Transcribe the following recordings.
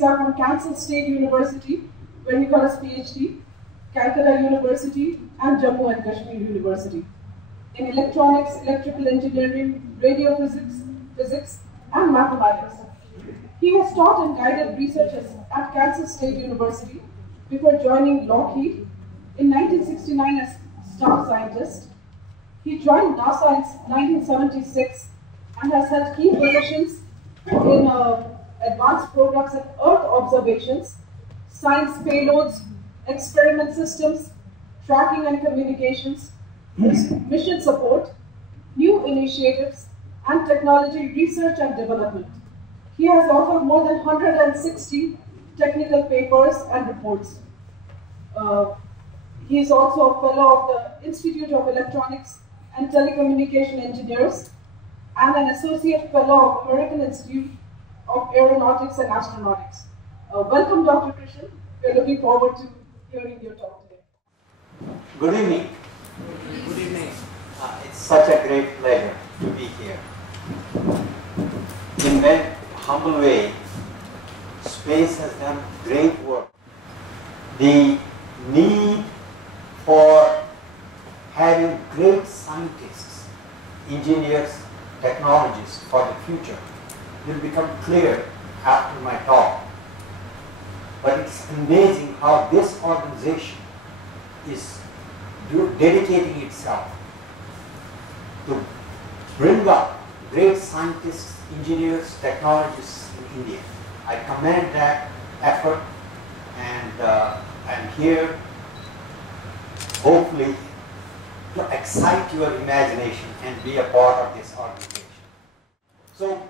These are from Kansas State University, where he got his PhD, Calcutta University, and Jammu and Kashmir University. In electronics, electrical engineering, radio physics, and mathematics. He has taught and guided researchers at Kansas State University before joining Lockheed in 1969 as staff scientist. He joined NASA in 1976 and has held key positions in advanced programs in Earth observations, science payloads, experiment systems, tracking and communications, mission support, new initiatives, and technology research and development. He has authored more than 160 technical papers and reports. He is also a fellow of the Institute of Electronics and Telecommunication Engineers and an associate fellow of American Institute of Aeronautics and Astronautics. Welcome, Dr. Krishen. We are looking forward to hearing your talk today. Good evening. Good evening. It's such a great pleasure to be here. In a very humble way, space has done great work. The need for having great scientists, engineers, technologists for the future will become clear after my talk. But it's amazing how this organization is dedicating itself to bring up great scientists, engineers, technologists in India. I commend that effort, and I'm here hopefully to excite your imagination and be a part of this organization. So,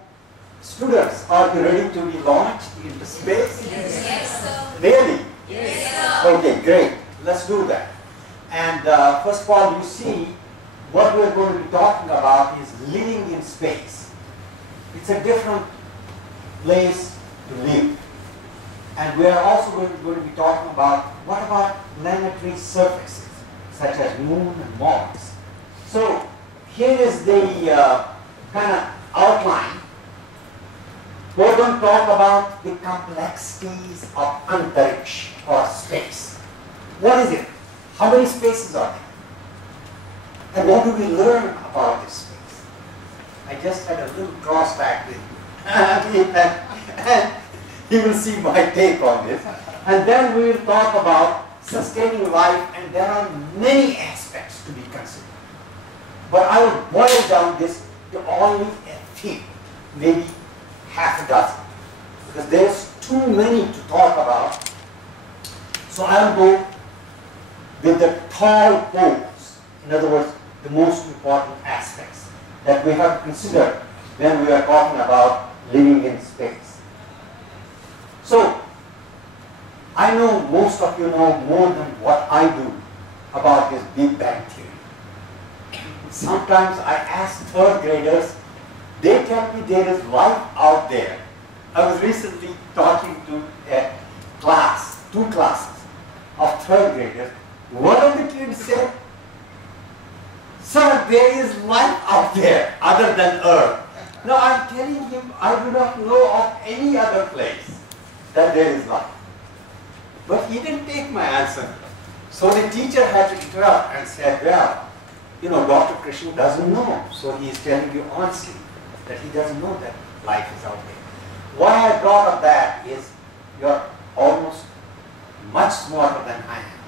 students, are you ready to be launched into space? Yes, sir. Really? Yes, sir. Okay, great. Let's do that. And first of all, you see, what we're going to be talking about is living in space. It's a different place to live. And we are also going to be talking about what about planetary surfaces, such as Moon and Mars. So here is the kind of outline. We're going to talk about the complexities of antariksh or space. What is it? How many spaces are there? And what do we learn about this space? I just had a little cross back with and you will see my take on this. And then we will talk about sustaining life, and there are many aspects to be considered. But I will boil down this to only a few, maybe half a dozen, because there's too many to talk about. So I'll go with the tall poles, in other words, the most important aspects that we have to consider when we are talking about living in space. So, I know most of you know more than what I do about this Big Bang theory. Sometimes I ask third graders, they tell me there is life out there. I was recently talking to a class, two classes of third graders. One of the kids said, "Sir, there is life out there other than Earth." Now I'm telling him I do not know of any other place that there is life. But he didn't take my answer. So the teacher had to interrupt and said, "Well, you know, Dr. Krishen doesn't know. So he is telling you honestly that he doesn't know that life is out there." Why I brought up that is you're almost much smarter than I am.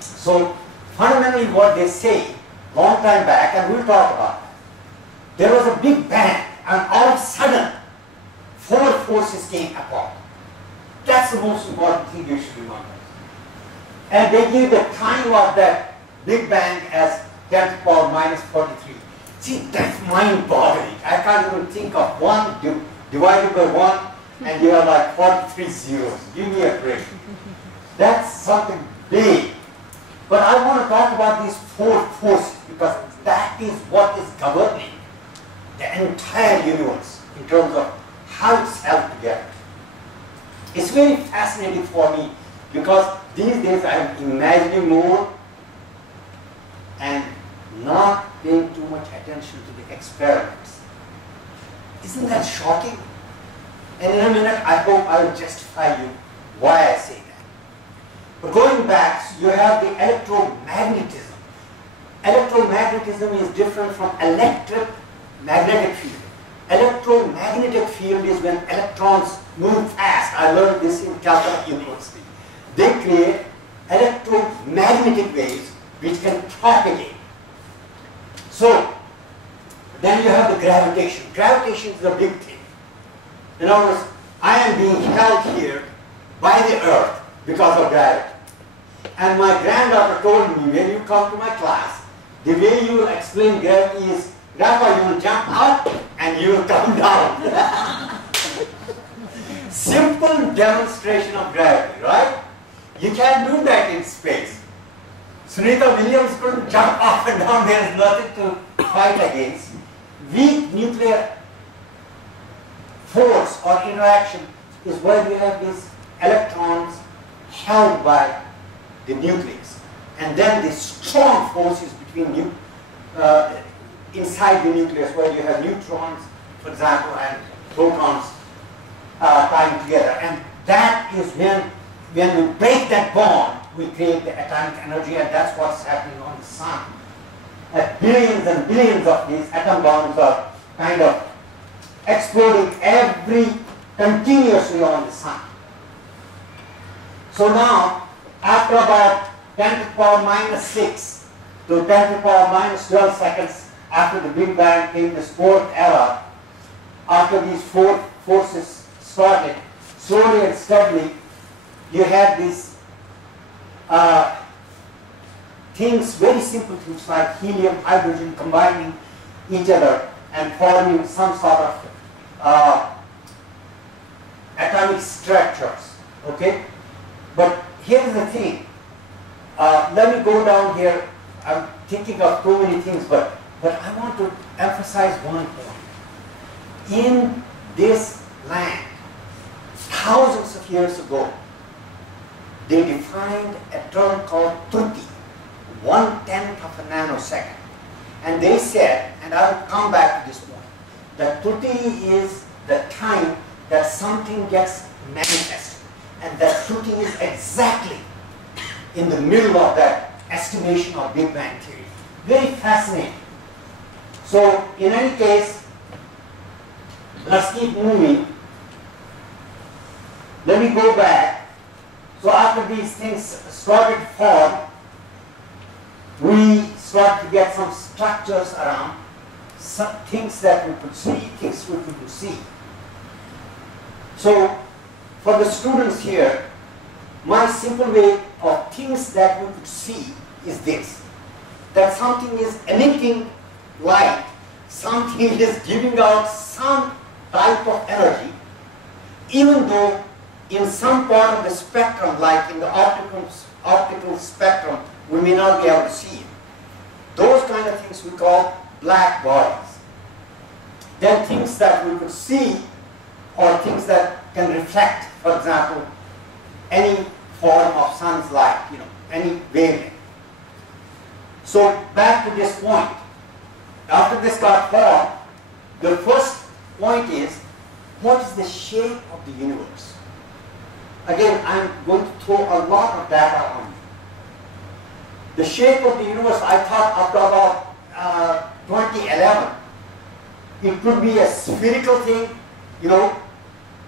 So fundamentally what they say, long time back, and we'll talk about that, there was a big bang and all of a sudden 4 forces came apart. That's the most important thing you should remember. And they give the time of that big bang as 10 to the power minus 43. See, that's mind-boggling. I can't even think of 1 divided by 1 and you have like 43 zeros. Give me a break. That's something big. But I want to talk about these 4 forces because that is what is governing the entire universe in terms of how it's held together. It's very fascinating for me because these days I am imagining more and not paying too much attention to the experiments. Isn't that shocking? And in a minute, I hope I will justify you why I say that. But going back, you have the electromagnetism. Electromagnetism is different from electric-magnetic field. Electromagnetic field is when electrons move fast. I learned this in Calcutta University. They create electromagnetic waves which can propagate. So, then you have the gravitation. Gravitation is the big thing. In other words, I am being held here by the earth because of gravity. And my granddaughter told me, when you come to my class, the way you will explain gravity is, Grandpa, you will jump up and you will come down. Simple demonstration of gravity, right? You can't do that in space. Sunita Williams couldn't jump up and down. There is nothing to fight against. Weak nuclear force or interaction is where you have these electrons held by the nucleus. And then the strong forces between inside the nucleus where you have neutrons, for example, and protons tying together. And that is when we break that bond, we create the atomic energy, and that's what's happening on the sun. Billions and billions of these atom bombs are kind of exploding continuously on the sun. So now, after about 10 to the power minus 6 to 10 to the power minus 12 seconds after the Big Bang came this fourth era, after these four forces started, slowly and steadily, you had these things, very simple things like helium, hydrogen combining each other and forming some sort of atomic structures, okay? But here's the thing, let me go down here. I'm thinking of too many things, but I want to emphasize one point. In this land, thousands of years ago, they defined a term called truti, 1/10 of a nanosecond. And they said, and I will come back to this point, that truti is the time that something gets manifested. And that truti is exactly in the middle of that estimation of Big Bang theory. Very fascinating. So, in any case, let's keep moving. Let me go back. So after these things started to form, we started to get some structures around, some things that we could see, things we couldn't see. So for the students here, my simple way of things that we could see is this, that something is emitting light, something is giving out some type of energy, even though in some part of the spectrum, like in the optical spectrum, we may not be able to see it. Those kind of things we call black bodies. Then things that we could see, or things that can reflect, for example, any form of sun's light, any wavelength. So back to this point. After this got formed, the first point is, what is the shape of the universe? Again, I'm going to throw a lot of data on you. The shape of the universe, I thought up to about 2011, it could be a spherical thing,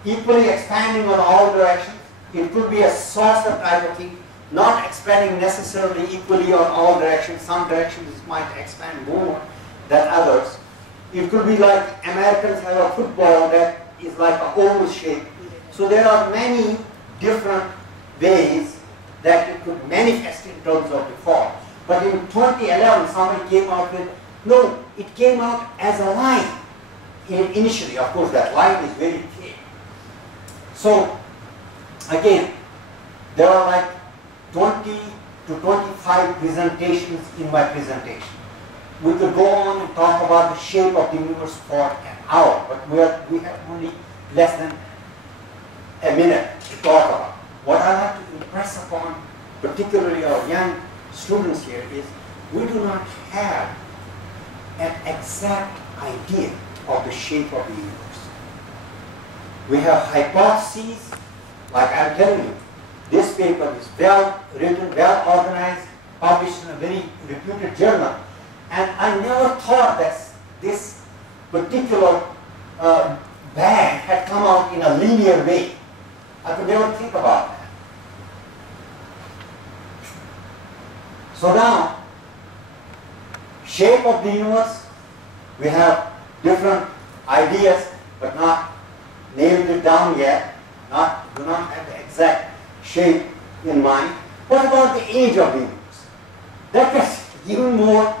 equally expanding on all directions. It could be a saucer type of thing, not expanding necessarily equally on all directions. Some directions it might expand more than others. It could be like Americans have a football that is like an oval shape. So there are many different ways that it could manifest in terms of the form. But in 2011, somebody came out with, no, it came out as a line. Initially, of course, that line is very thin. So, again, there are like 20 to 25 presentations in my presentation. We could go on and talk about the shape of the universe for an hour, but we have only less than a minute to talk about. What I like to impress upon, particularly our young students here, is we do not have an exact idea of the shape of the universe. We have hypotheses, like I'm telling you. This paper is well written, well organized, published in a very reputed journal. And I never thought that this particular band had come out in a linear way. I could never think about that. So now, shape of the universe, we have different ideas, but not nailed it down yet. Do not have the exact shape in mind. What about the age of the universe? That gets even more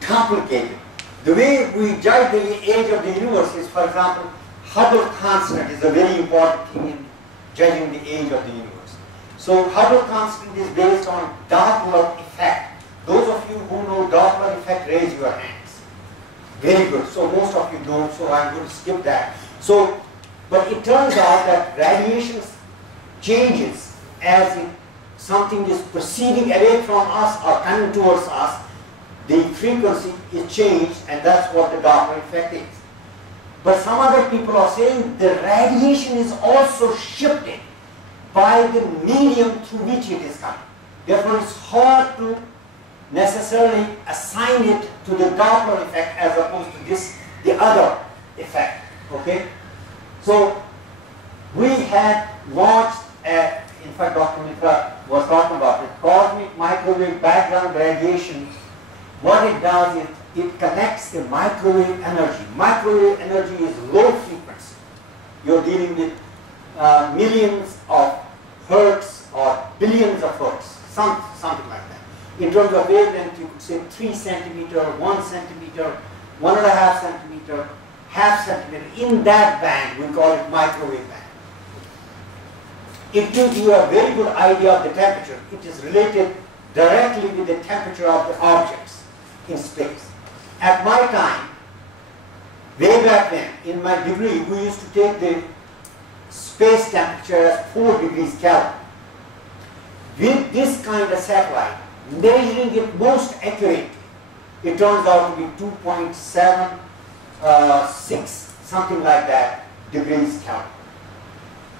complicated. The way we judge the age of the universe is, for example, Hubble constant is a very important thing in judging the age of the universe. So Hubble constant is based on Doppler effect. Those of you who know Doppler effect, raise your hands. Very good. So most of you don't, so I'm going to skip that. So, but it turns out that radiation changes as something is proceeding away from us or coming towards us. The frequency is changed, and that's what the Doppler effect is. But some other people are saying the radiation is also shifted by the medium through which it is coming. Therefore, it's hard to necessarily assign it to the Doppler effect as opposed to the other effect. Okay? So, we had launched, in fact, Dr. Mitra was talking about it, cosmic microwave background radiation. What it does is it connects the microwave energy. Microwave energy is low frequency. You're dealing with millions of hertz or billions of hertz, something like that. In terms of wavelength, you could say 3 centimeter, 1 centimeter, 1.5 centimeter, half centimeter. In that band, we call it microwave band. It gives you a very good idea of the temperature. It is related directly with the temperature of the objects in space. At my time, way back then, in my degree, we used to take the space temperature as 4 degrees Kelvin. With this kind of satellite, measuring it most accurately, it turns out to be 2.76, something like that, degrees Kelvin.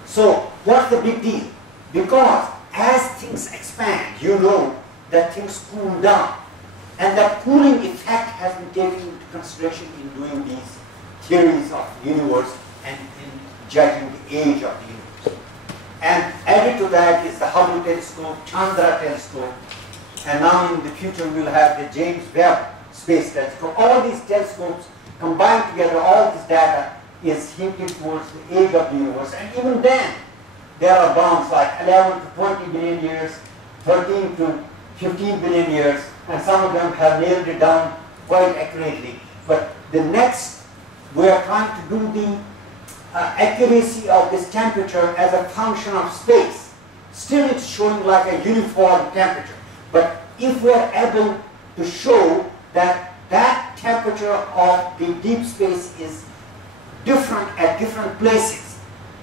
So, what's the big deal? Because as things expand, you know that things cool down. And that cooling effect has been taken into consideration in doing these theories of the universe and in judging the age of the universe. And added to that is the Hubble telescope, Chandra telescope, and now in the future we'll have the James Webb Space Telescope. All these telescopes combined together, all this data is hinting towards the age of the universe. And even then, there are bounds like 11 to 20 billion years, 13 to 15 billion years, and some of them have nailed it down quite accurately. But the next, we are trying to do the accuracy of this temperature as a function of space. Still it's showing like a uniform temperature. But if we are able to show that that temperature of the deep space is different at different places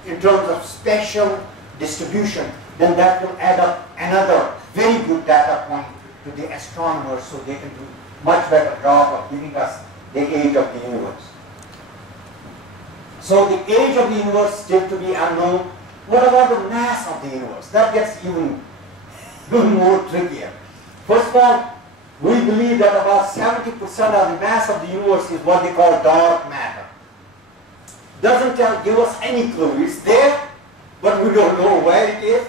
in terms of spatial distribution, then that will add up another very good data point to the astronomers so they can do much better job of giving us the age of the universe. So the age of the universe still to be unknown. What about the mass of the universe? That gets even more trickier. First of all, we believe that about 70% of the mass of the universe is what they call dark matter. Doesn't give us any clue. It's there, but we don't know where it is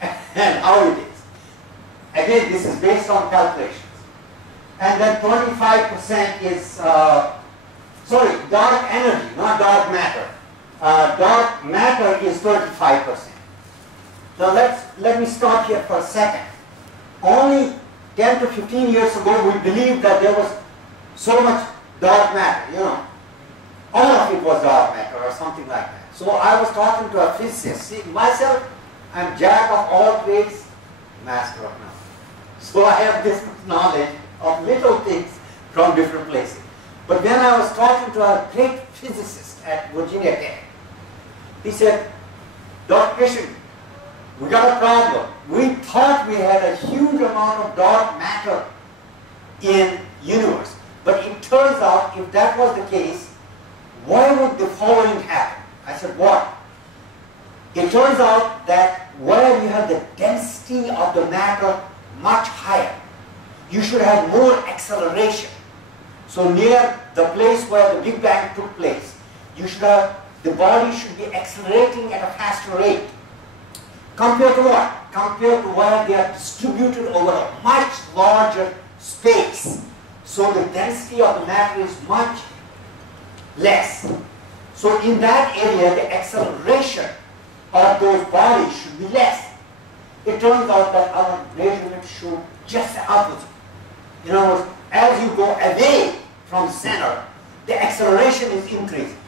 and how it is. Again, this is based on calculations. And then 25% is, dark energy, not dark matter. Dark matter is 35%. Now let me stop here for a second. Only 10 to 15 years ago, we believed that there was so much dark matter, you know. All of it was dark matter or something like that. So I was talking to a physicist. See, myself, I'm jack of all trades, master of none. So I have this knowledge of little things from different places. But when I was talking to a great physicist at Virginia Tech, he said, Dr. Krishen, we got a problem. We thought we had a huge amount of dark matter in universe. But it turns out, if that was the case, why would the following happen? I said, what? It turns out that where you have the density of the matter much higher, you should have more acceleration. So near the place where the Big Bang took place, you should have, the body should be accelerating at a faster rate. Compared to what? Compared to where they are distributed over a much larger space. So the density of the matter is much less. So in that area, the acceleration of those bodies should be less. It turns out that our measurements show just the opposite. In other words, as you go away from the center, the acceleration is increasing.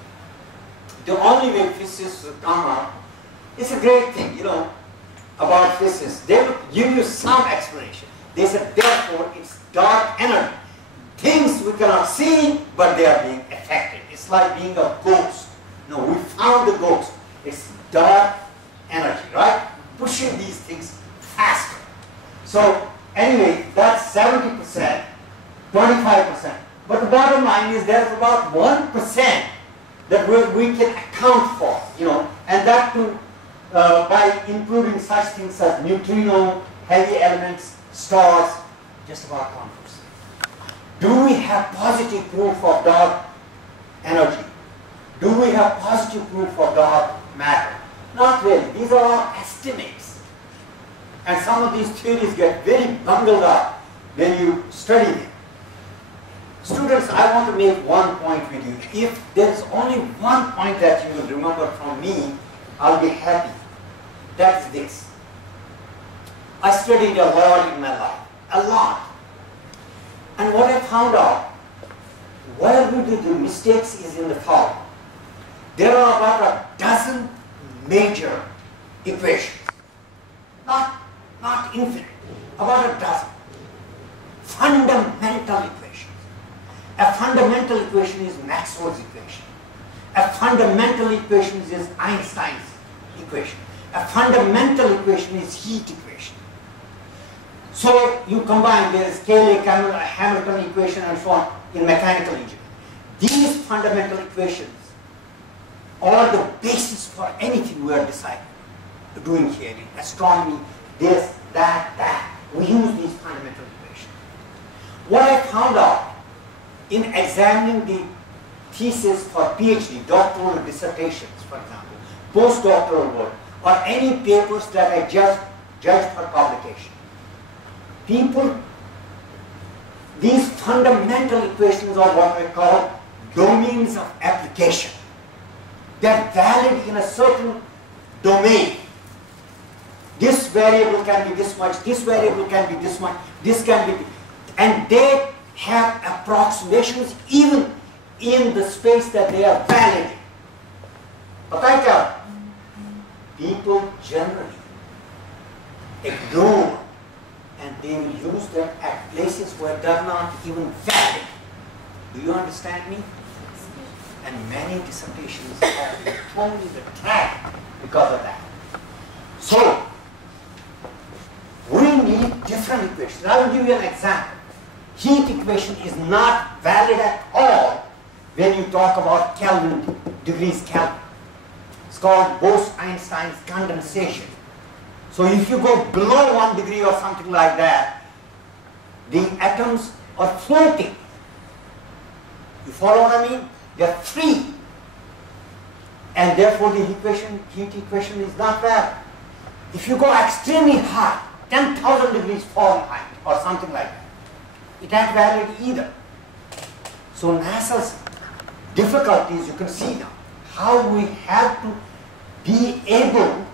The only way physicists will come up, it's a great thing, about physicists. They will give you some explanation. They said, therefore, it's dark energy. Things we cannot see, but they are being affected. It's like being a ghost. No, we found the ghost. It's dark energy, right? Pushing these things faster. So, anyway, that's 70%, 25%. But the bottom line is there's about 1% that we can account for, and that too by including such things as neutrino, heavy elements, stars, just about 1%. Do we have positive proof of dark energy? Do we have positive proof of dark matter? Not really. These are all estimates. And some of these theories get very bungled up when you study them. Students, I want to make one point with you. If there's only one point that you will remember from me, I'll be happy. That's this. I studied a lot in my life. A lot. And what I found out, where we do the mistakes is in the following. There are about a dozen major equations. Not infinite. About a dozen. Fundamental equations. A fundamental equation is Maxwell's equation. A fundamental equation is Einstein's equation. A fundamental equation is heat equation. So you combine, there is Cayley, Hamilton equation and so on in mechanical engineering. These fundamental equations are the basis for anything we are doing here in astronomy, this, that. We use these fundamental equations. What I found out in examining the thesis for PhD, doctoral dissertations, for example, postdoctoral work, or any papers that I judge for publication, these fundamental equations are what I call domains of application. They're valid in a certain domain. This variable can be this much, this variable can be this much, this can be, and they have approximations even in the space that they are valid. But people generally ignore, and they will use them at places where they're not even valid. Do you understand me? And many dissertations have been thrown in the trash because of that. So, we need different equations. I will give you an example. Heat equation is not valid at all when you talk about Kelvin, degrees Kelvin. It's called Bose-Einstein's condensation. So if you go below 1 degree or something like that, the atoms are floating. You follow what I mean? They are free. And therefore the heat equation is not valid. If you go extremely high, 10,000 degrees Fahrenheit or something like that, it ain't valid either. So NASA's difficulties you can see now. How we have to be able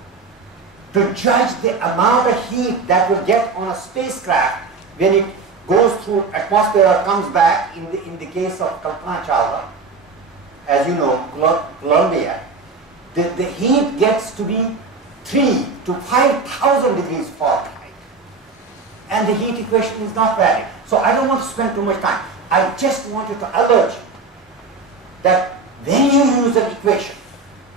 to judge the amount of heat that will get on a spacecraft when it goes through atmosphere or comes back in the case of Kalpana Chawla, as you know, Columbia, the heat gets to be 3 to 5,000 degrees Fahrenheit. And the heat equation is not valid. So I don't want to spend too much time. I just wanted to alert you that when you use an equation,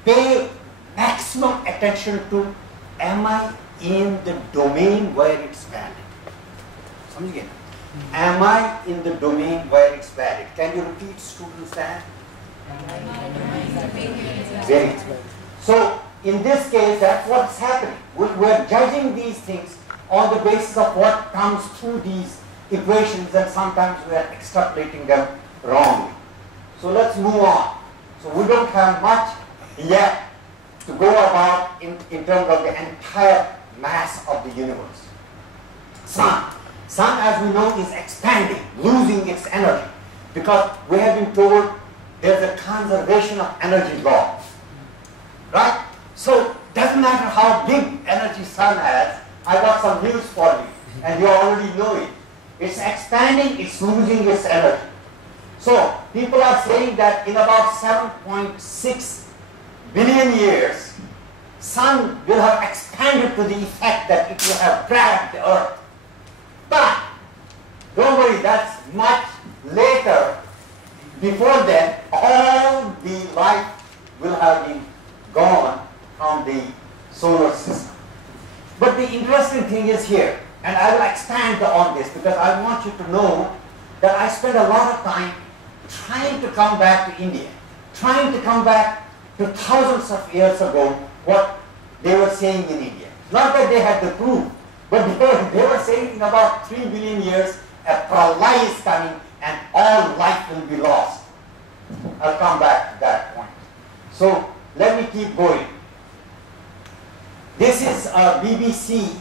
pay maximum attention to, am I in the domain where it's valid? Samjh gaye? Am I in the domain where it's valid? Can you repeat, students, that? Very good. So in this case, that's what's happening. We're judging these things on the basis of what comes through these equations, and sometimes we are extrapolating them wrongly. So let's move on. So we don't have much yet to go about in terms of the entire mass of the universe. Sun, as we know, is expanding, losing its energy, because we have been told there's a conservation of energy law, right? So doesn't matter how big energy sun has, I got some news for you, and you already know it. It's expanding, it's losing its energy. So people are saying that in about 7.6 billion years, sun will have expanded to the effect that it will have grabbed the earth. But don't worry, that's much later. Before then, all the life will have been gone from the solar system. But the interesting thing is here, and I will expand on this because I want you to know that I spent a lot of time trying to come back to India, trying to come back to thousands of years ago what they were saying in India. Not that they had the proof, but they were saying in about 3 billion years a pralaya is coming and all life will be lost. I'll come back to that point. So let me keep going. This is BBC.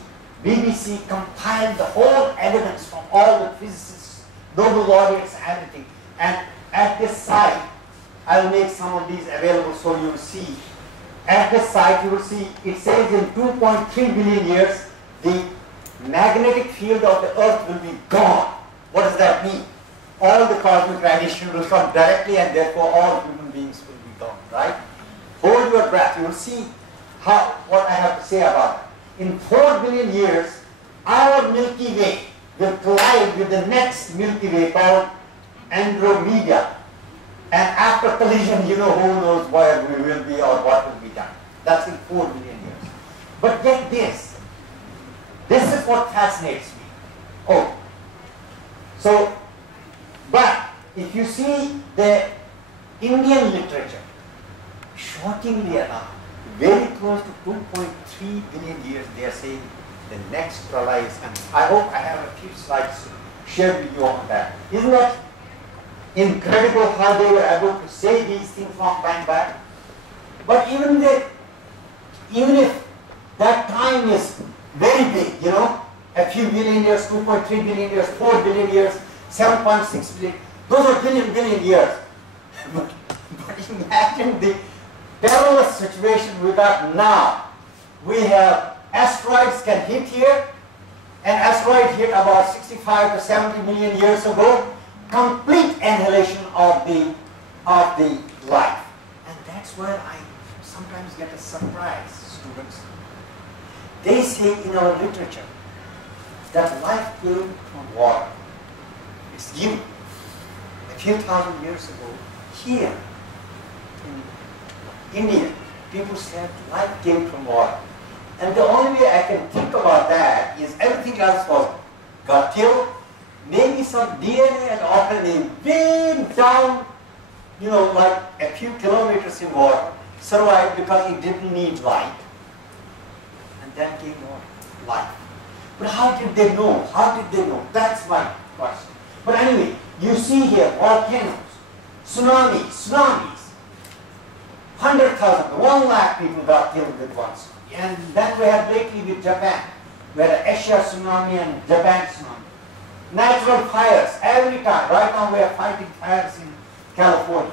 BBC compiled the whole evidence from all the physicists, Nobel laureates, everything. And at this site, I will make some of these available so you will see. At this site, you will see it says in 2.3 billion years, the magnetic field of the Earth will be gone. What does that mean? All the cosmic radiation will come directly, and therefore all human beings will be gone, right? Hold your breath. You will see what I have to say about it. In 4 billion years, our Milky Way will collide with the next Milky Way called Andromeda. And after collision, you know, who knows where we will be or what will be done. That's in 4 billion years. But get this. This is what fascinates me. Oh. So, but if you see the Indian literature, shockingly enough, very close to 2.3 billion years, they are saying the next pralaya is coming. I hope I have a few slides to share with you on that. Isn't that incredible how they were able to say these things long time back? But even if that time is very big, you know, a few billion years, 2.3 billion years, 4 billion years, 7.6 billion, those are billion years. But imagine the perilous situation we got now. We have asteroids can hit here. An asteroid hit about 65 to 70 million years ago. Complete annihilation of the life. And that's where I sometimes get a surprise, students. They say in our literature that life came from water. It's given. A few thousand years ago, here in India, people said life came from water. And the only way I can think about that is everything else got killed. Maybe some DNA and RNA way down, you know, like a few kilometers in water, survived because it didn't need light. And then came life. But how did they know? How did they know? That's my question. But anyway, you see here volcanoes, tsunamis, 100,000, 1 lakh people got killed with one tsunami. And then we had lately with Japan, we had an Asia tsunami and Japan tsunami. Natural fires, every time. Right now we are fighting fires in California.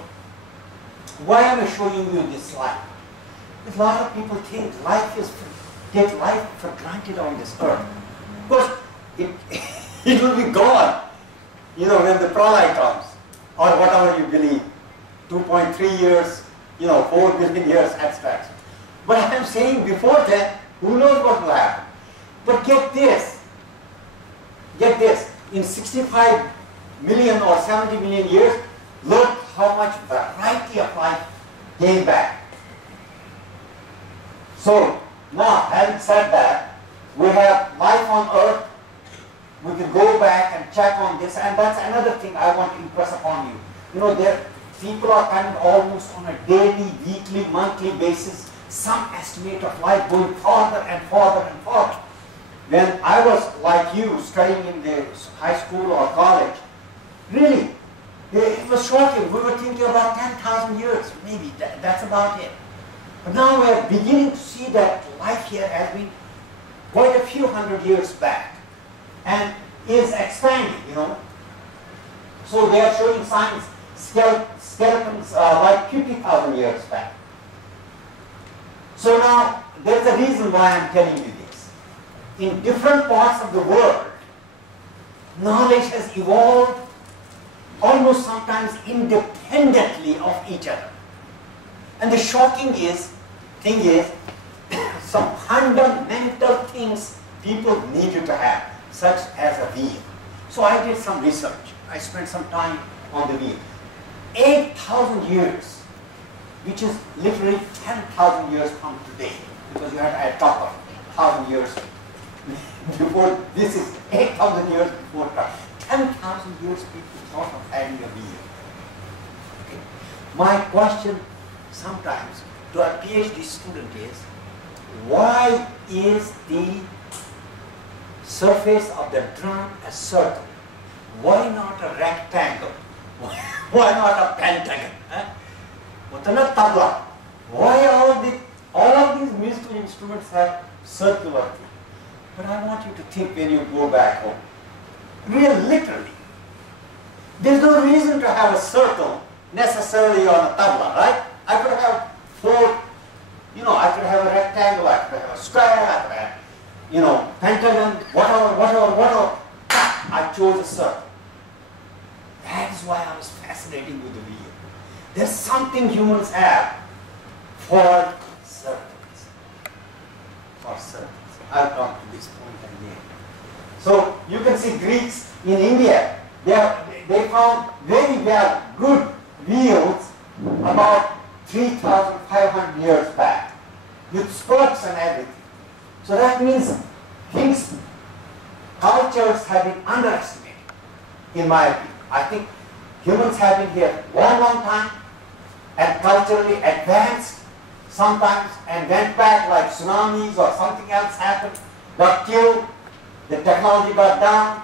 Why am I showing you this slide? A lot of people think take life for granted on this earth. Of course, it will be gone, you know, when the pralaya comes, or whatever you believe. 2.3 years, you know, 4 billion years abstraction. But I'm saying before that, who knows what will happen. But get this. In 65 million or 70 million years, look how much variety of life came back. So, now, having said that, we have life on Earth. We can go back and check on this, and that's another thing I want to impress upon you. You know, people are coming almost on a daily, weekly, monthly basis some estimate of life going further and further and further. When I was like you studying in the high school or college, really, it was shocking. We were thinking about 10,000 years, maybe that's about it. But now we're beginning to see that life here has been quite a few hundred years back and is expanding, you know. So they are showing signs, skeletons like 50,000 years back. So now, there's a reason why I'm telling you this. In different parts of the world, knowledge has evolved almost sometimes independently of each other. And the shocking thing is, some fundamental things people needed to have, such as a wheel. So I did some research. I spent some time on the wheel. 8,000 years, which is literally 10,000 years from today, because you have to add top of 1,000 years before. This is 8,000 years before. 10,000 years people thought of having a wheel. Okay. My question sometimes to a PhD student is, why is the surface of the drum a circle? Why not a rectangle? Why not a pentagon? Why all of these musical instruments have circular thing? But I want you to think when you go back home. Literally. There's no reason to have a circle necessarily on a tabla, right? I could have four, I could have a rectangle, I could have a square, I could have, pentagon, whatever. I chose a circle. That is why I was fascinated with the wheel. There's something humans have for circles. I'll come to this point again. So you can see Greeks in India, they found very good wheels about 3,500 years back with spokes and everything. So that means cultures have been underestimated, in my opinion. I think humans have been here long time and culturally advanced sometimes and went back like tsunamis or something else happened, got killed, the technology got down,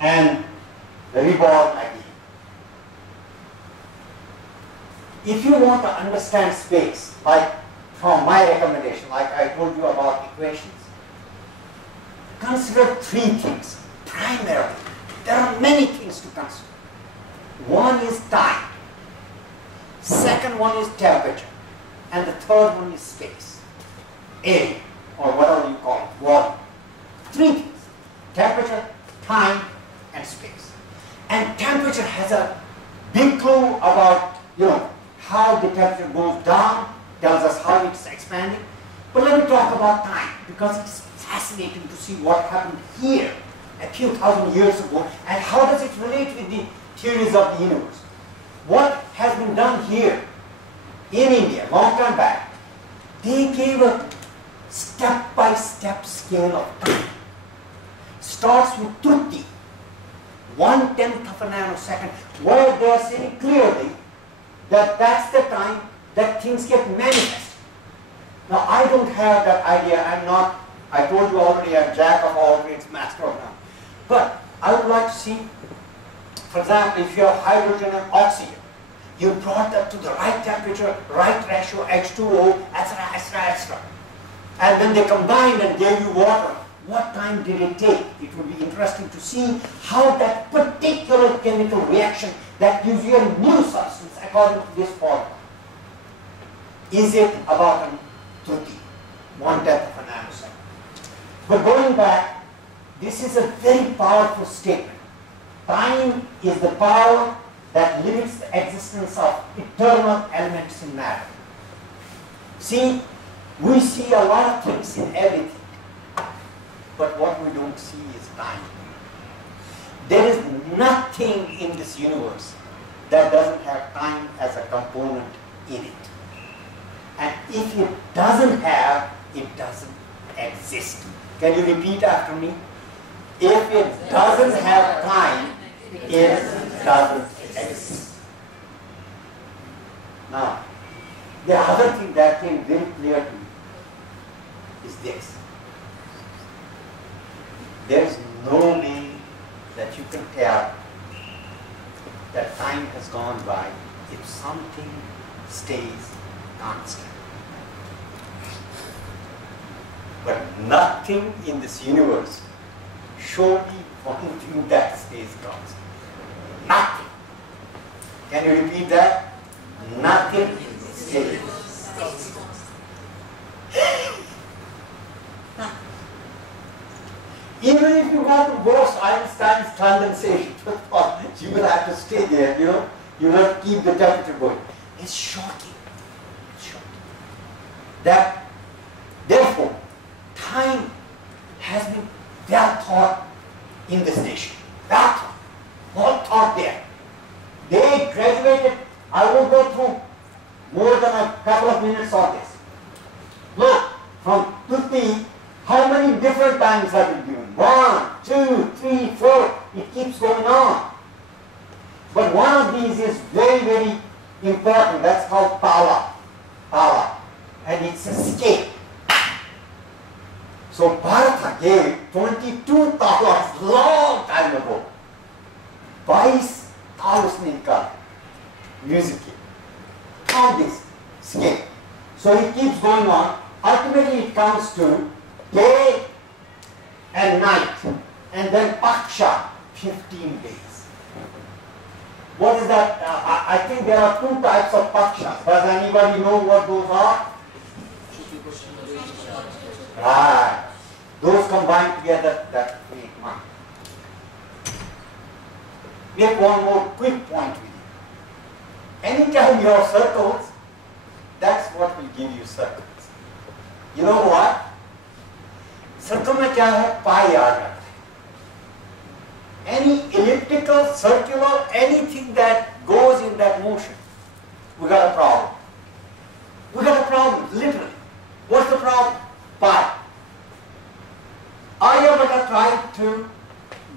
and reborn again. If you want to understand space, like from my recommendation, like I told you about equations, consider three things primarily. There are many things to consider. One is time, second one is temperature, and the third one is space, area, or whatever you call it, volume. Three things: temperature, time, and space. And temperature has a big clue about, how the temperature goes down, tells us how it's expanding. But let me talk about time, because it's fascinating to see what happened here a few thousand years ago, and how does it relate with the theories of the universe. What has been done here in India, long time back, they gave a step-by-step scale of time. Starts with Trutti, 1/10 of a nanosecond, where they are saying clearly that that's the time that things get manifest. Now, I don't have that idea. I told you already, I'm jack of all trades, master of none. But I would like to see, for example, if you have hydrogen and oxygen, you brought that to the right temperature, right ratio, H2O, etc. And then they combined and gave you water. What time did it take? It would be interesting to see how that particular chemical reaction that gives you a new substance according to this formula. Is it about a 1/10 of a nanosecond? But going back, this is a very powerful statement. Time is the power that limits the existence of eternal elements in matter. See, we see a lot of things in everything, but what we don't see is time. There is nothing in this universe that doesn't have time as a component in it. And if it doesn't have, it doesn't exist. Can you repeat after me? If it doesn't have time, it doesn't exist. Now, The other thing that came very clear to me is this. There is no way that you can tell that time has gone by if something stays constant. But nothing in this universe, show me one thing that stays constant. Nothing. Can you repeat that? Nothing stays. Even if you want to boast Einstein's condensation, you will have to stay there, you know. You will have to keep the temperature going. It's shocking. It's shocking. That, therefore, time has been well thought in this nation. Well thought. All thought there. They graduated. I won't go through more than a couple of minutes of this. Look, from 50, how many different times have been given? 1, 2, 3, 4. It keeps going on. But one of these is very, very important. That's called power. Power. And it's a scale. So Bharata gave 22 talas long time ago. 22 talas nikal. Music. On this scale. So it keeps going on. Ultimately it comes to day and night. And then Paksha, 15 days. What is that? I think there are 2 types of Pakshas. Does anybody know what those are? Right. Those combined together, that make one. Make one more quick point with you. Anytime you have circles, that's what will give you circles. You know what? Circle में क्या है? Pi आ जाता है. Any elliptical, circular, anything that goes in that motion, we got a problem. We got a problem, literally. What's the problem? Pi. Aryabhata tried to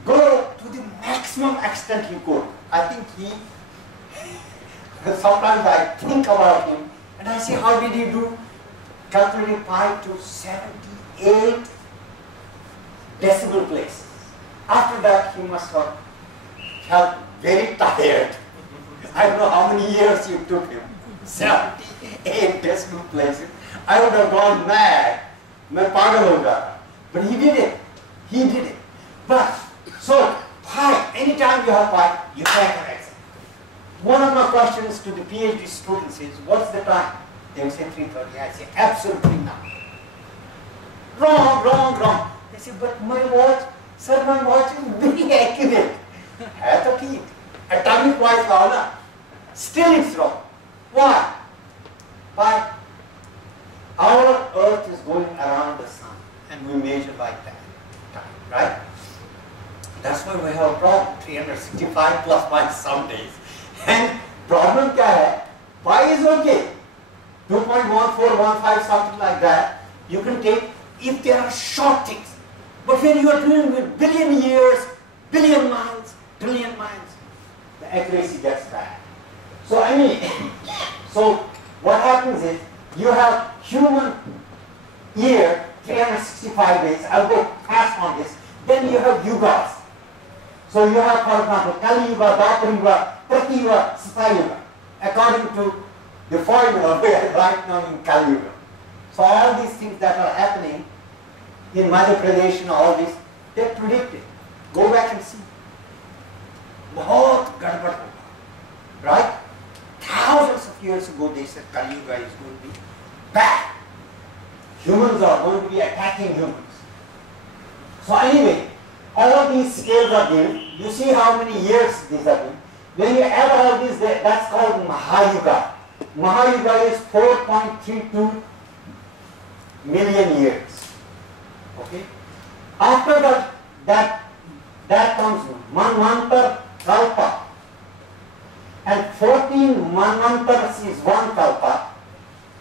go to the maximum extent he could. I think he, sometimes I think about him and I say, how did he do? Calculating pi to 78 decimal places. After that, he must have felt very tired. I don't know how many years it took him. 78 decimal places. I would have gone mad. मैं पागल हो जाता. But he did it. He did it. But, so, pi, anytime you have pi, you take an exam. One of my questions to the PhD students is, what's the time? They will say 3:30. I say, absolutely not. Wrong, wrong, wrong. They say, but my watch, sir, my watch is very accurate. है तो ठीक. Atomic wise law ना. Still it's wrong. Why? Why? Our earth is going around the sun and we measure like that. Time, right? That's why we have a problem. 365 plus minus some days. And problem क्या है? Pi is okay. 2.1415 something like that. You can take if there are short things. But when you are dealing with billion years, billion miles, trillion miles, the accuracy gets bad. So I mean, so what happens is you have human year 365 days. I'll go fast on this. Then you have yugas. So you have, for example, Kali Yuga, Dwapar Yuga, Treti Yuga, Sata Yuga, according to the formula we are right now in Kali Yuga. So all these things that are happening in Madhya Pradesh and all this, they're predicted. Go back and see. बहुत गड़बड़ होगा, right? Thousands of years ago they said Kali Yuga is going to be bad. Humans are going to be attacking humans. So anyway, all these scales are given. You see how many years these are given. When you add all these, that's called Mahayuga. Mahayuga is 4.32 million years. Okay. After that comes Manvantar Kalpa. And 14 Manvantars is one Kalpa.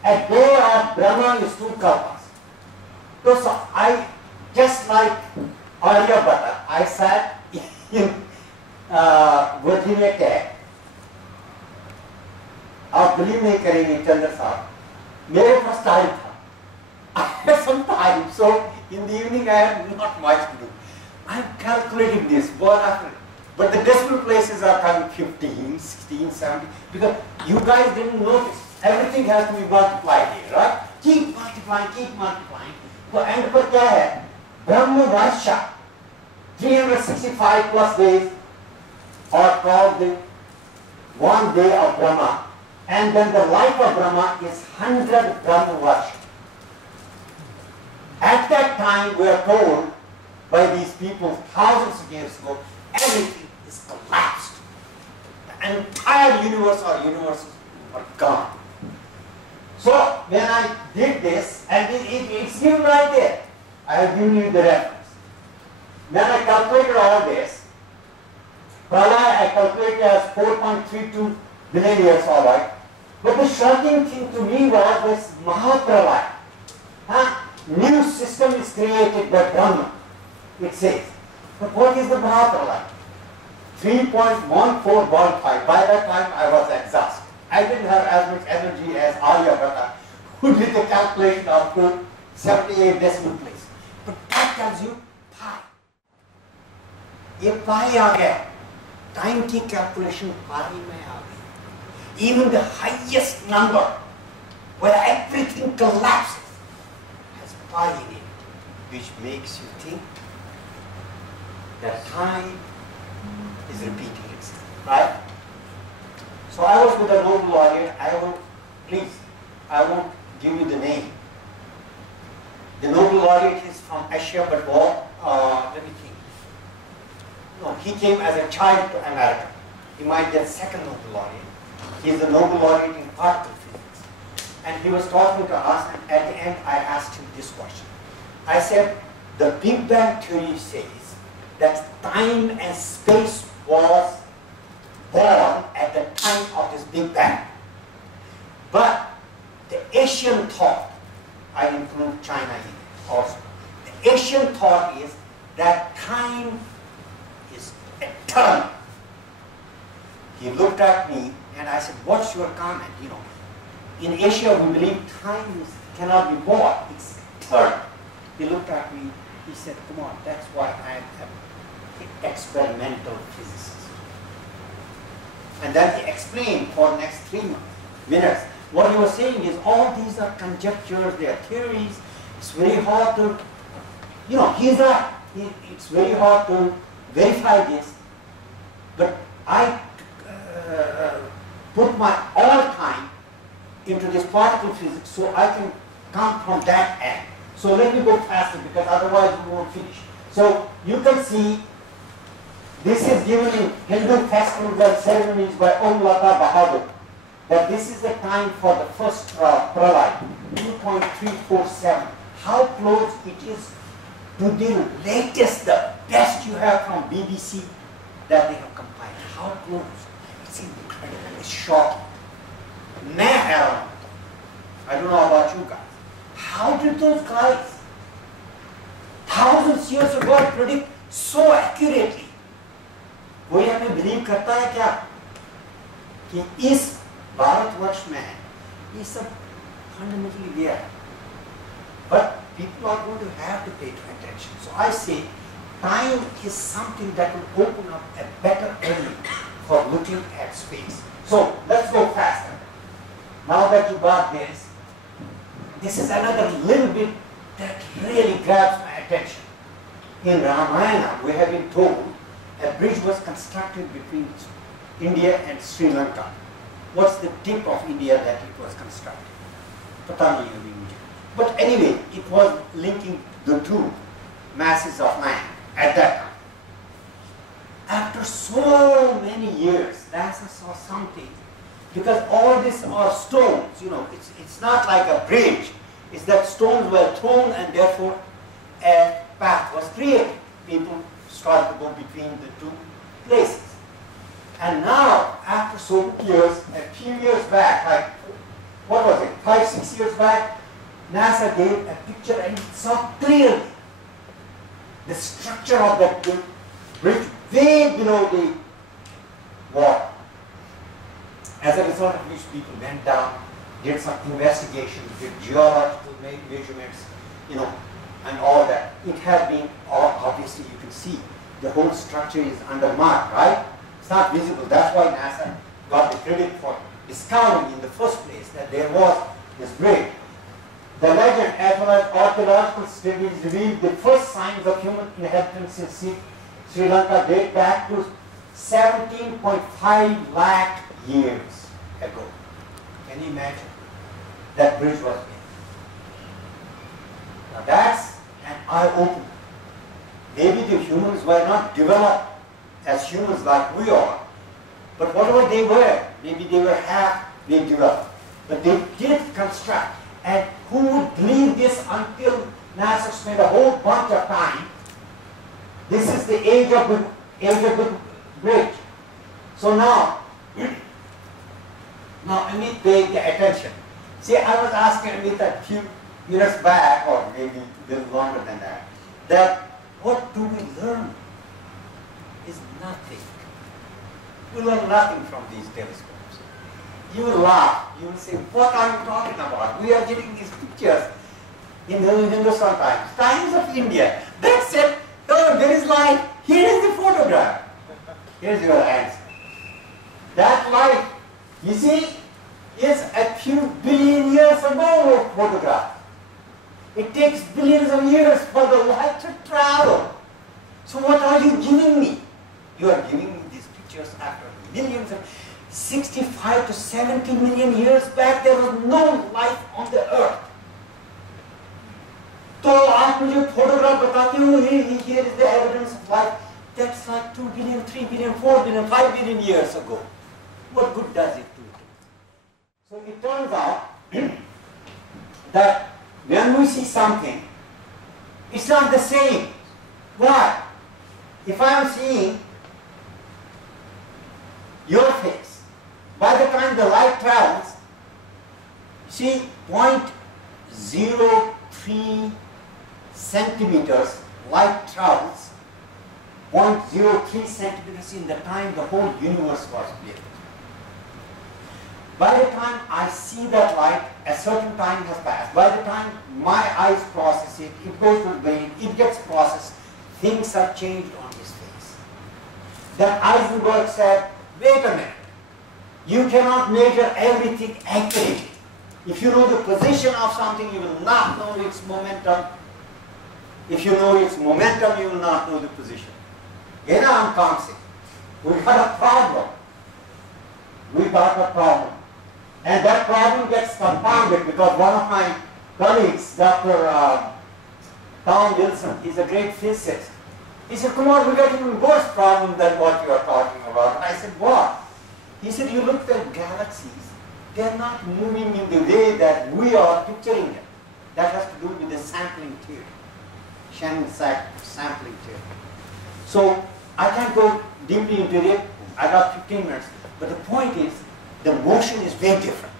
A day of Brahma is 2 Kalpas. So I, just like Aryabhata, I sat in Virginia Tech. आप believe नहीं करेंगे चंद्र साहब, मेरे पास time था. I had some time, so in the evening I had not much to do. I am calculating this one after, but the decimal places are coming 15, 16, 17, because you guys didn't notice. Everything has to be multiplied here, right? Keep multiplying, keep multiplying. So end पर क्या है? Brahma Varsha, 365 plus days, or called the 1 day of Brahma, and then the life of Brahma is 100 Brahma Varsha. At that time, we are told by these people thousands of years ago, everything is collapsed. The entire universe or universes are gone. So when I did this, and it's given right there, I have given you the reference. When I calculated all this, Pralaya I calculated as 4.32 billion years, all right. But the shocking thing to me was this Mahapralaya. New system is created by Brahma, it says. But what is the Mahapralaya? 3.1415. By that time I was exhausted. I didn't have as much energy as Aryabhata, who did the calculation of 78 decimal places. But that tells you pi. ये pi आ गया. Time की calculation pi में आ गई. Even the highest number, where everything collapses, has pi in it, which makes you think that time is repeating itself, right? So I was with a noble lawyer. I won't give you the name. The noble laureate is from Asia, but let me think. No, he came as a child to America. He might get second noble laureate. He is the noble laureate in particle physics. And he was talking to us, and at the end I asked him this question. I said, the Big Bang theory says that time and space was born at the time of this Big Bang. But the Asian thought, I include China in it also, the Asian thought is that time is eternal. He looked at me and I said, what's your comment? You know, in Asia we believe time cannot be born, it's eternal. He looked at me, he said, come on, that's why I am an experimental physicist. And then he explained for the next 3 minutes. What he was saying is all these are conjectures, they are theories. It's very hard to, you know, he's right. It's very hard to verify this. But I put my all time into this particle physics so I can come from that end. So let me go faster because otherwise we won't finish. So you can see this is given in Hindu festivals and ceremonies by Om Lata Bahadur, that this is the time for the first pralaya, 2.347. How close it is to the latest, the best you have from BBC that they have compiled. How close? It's incredible, it's shocking. I don't know about you guys. How did those guys, thousands of years ago, predict so accurately? कोई हमें believe करता है क्या कि इस भारतवर्ष में ये सब fundamentally there, but people are going to have to pay attention. So I say time is something that will open up a better avenue for looking at space. So let's go faster. Now that you got this, this is another little bit that really grabs my attention. In Ramayana, we have been told a bridge was constructed between India and Sri Lanka. What's the tip of India that it was constructed? Pata nahi abhi mujhe. But anyway, it was linking the two masses of land at that time. After so many years, NASA saw something, because all these are stones, you know, it's not like a bridge. It's that stones were thrown and therefore a path was created. People started to go between the two places. And now, after so many years, a few years back, like, what was it, 5-6 years back, NASA gave a picture and it saw clearly the structure of that bridge way below the water. As a result of which people went down, did some investigation, did geological measurements, you know, and all that. It had been, obviously you can see, the whole structure is under mud, right? It's not visible. That's why NASA got the credit for discovering in the first place that there was this bridge. The legend as well as archaeological studies revealed the first signs of human inhabitants in Sri Lanka date back to 17.5 lakh years ago. Can you imagine? That bridge was made. Now that's an eye-opener. Maybe the humans were not developed as humans like we are, but whatever they were, maybe they were half-being developed. But they did construct. And who would believe this until NASA spent a whole bunch of time? This is the age of the bridge. So now Amit paid the attention. See, I was asking Amit a few years back, or maybe a little longer than that what do we learn? Is nothing. We learn nothing from these telescopes. You will laugh. You will say, what are you talking about? We are getting these pictures in the Hindustan Times of India. That's it. Oh, there is light. Here is the photograph. Here's your answer. That light, you see, is a few billion years ago photograph. It takes billions of years for the light to travel. So what are you giving me? You are giving me these pictures after millions of 65 to 70 million years back, there was no life on the earth. So आप मुझे photograph बताते हो, here is the evidence of life. That's like 2 billion, 3 billion, 4 billion, 5 billion years ago. What good does it do? So it turns out that when we see something, it's not the same. Why? If I am seeing your face, by the time the light travels, see 0.03 centimeters light travels, 0.03 centimeters in the time the whole universe was built. By the time I see that light, a certain time has passed. By the time my eyes process it, it goes to the brain, it gets processed, things are changed on his face. Then Heisenberg said, wait a minute, you cannot measure everything accurately. If you know the position of something, you will not know its momentum. If you know its momentum, you will not know the position. In our concept, we got a problem. We got a problem. And that problem gets compounded because one of my colleagues, Dr. Tom Wilson, he's a great physicist. He said, Kumar, we got even worse problem than what you are talking about. And I said, what? He said, you look at galaxies, they're not moving in the way that we are picturing them. That has to do with the sampling theory, Shannon sampling theory. So I can't go deeply into it. I got 15 minutes. But the point is, the motion is very different.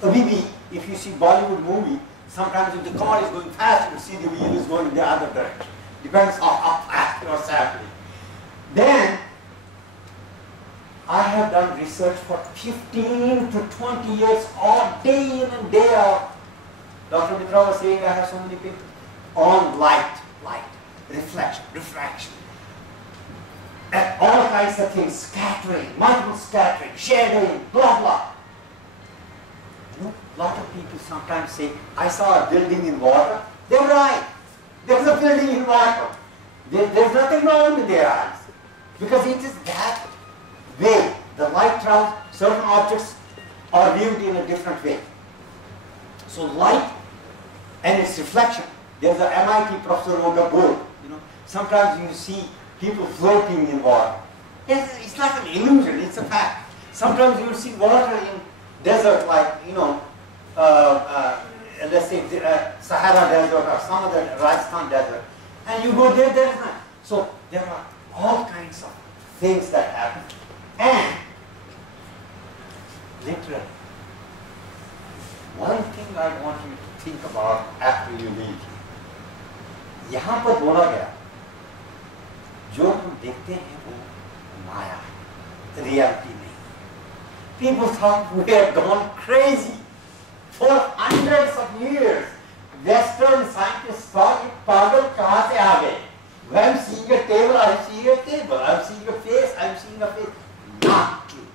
So maybe if you see Bollywood movie, sometimes if the car is going fast, you see the wheel is going in the other direction. Depends on how fast you are sampling. Then, I have done research for 15 to 20 years, all day in and day out. Dr. Mitra was saying I have so many people on light, reflection, refraction. And all kinds of things, scattering, multiple scattering, shadowing, blah, blah. You know, a lot of people sometimes say, I saw a building in water. They're right. There's a building in water. There's nothing wrong with their eyes. Because it is that way. The light travels, certain objects are viewed in a different way. So light and its reflection. There's an MIT professor wrote a book. You know, sometimes you see people floating in water. It's not an illusion, it's a fact. Sometimes you will see water in desert like, you know, let's say Sahara desert or some other Rajasthan desert. And you go there, there is none. So there are all kinds of things that happen. And literally, one thing I want you to think about after you leave here. यहाँ पर बोला गया जो हम देखते हैं वो माया है, रियलिटी नहीं. People thought we had gone crazy. scientists thought, ये पागल कहाँ से आ गए? I'm seeing a table, I'm seeing a table. I'm seeing a face, I'm seeing a face. Not true.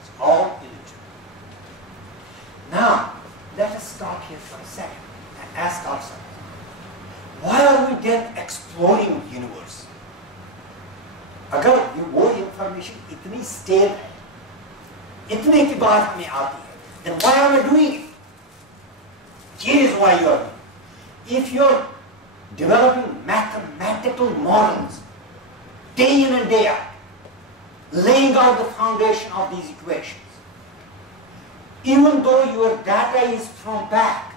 It's all illusion. Now, let us stop here for a second and ask ourselves, why are we then exploring the universe? अगर वो information इतनी stale है, इतने की बात हमें आती है, then why are we doing it? Here is why you are doing it. If you're developing mathematical models day in and day out, laying out the foundation of these equations, even though your data is from back,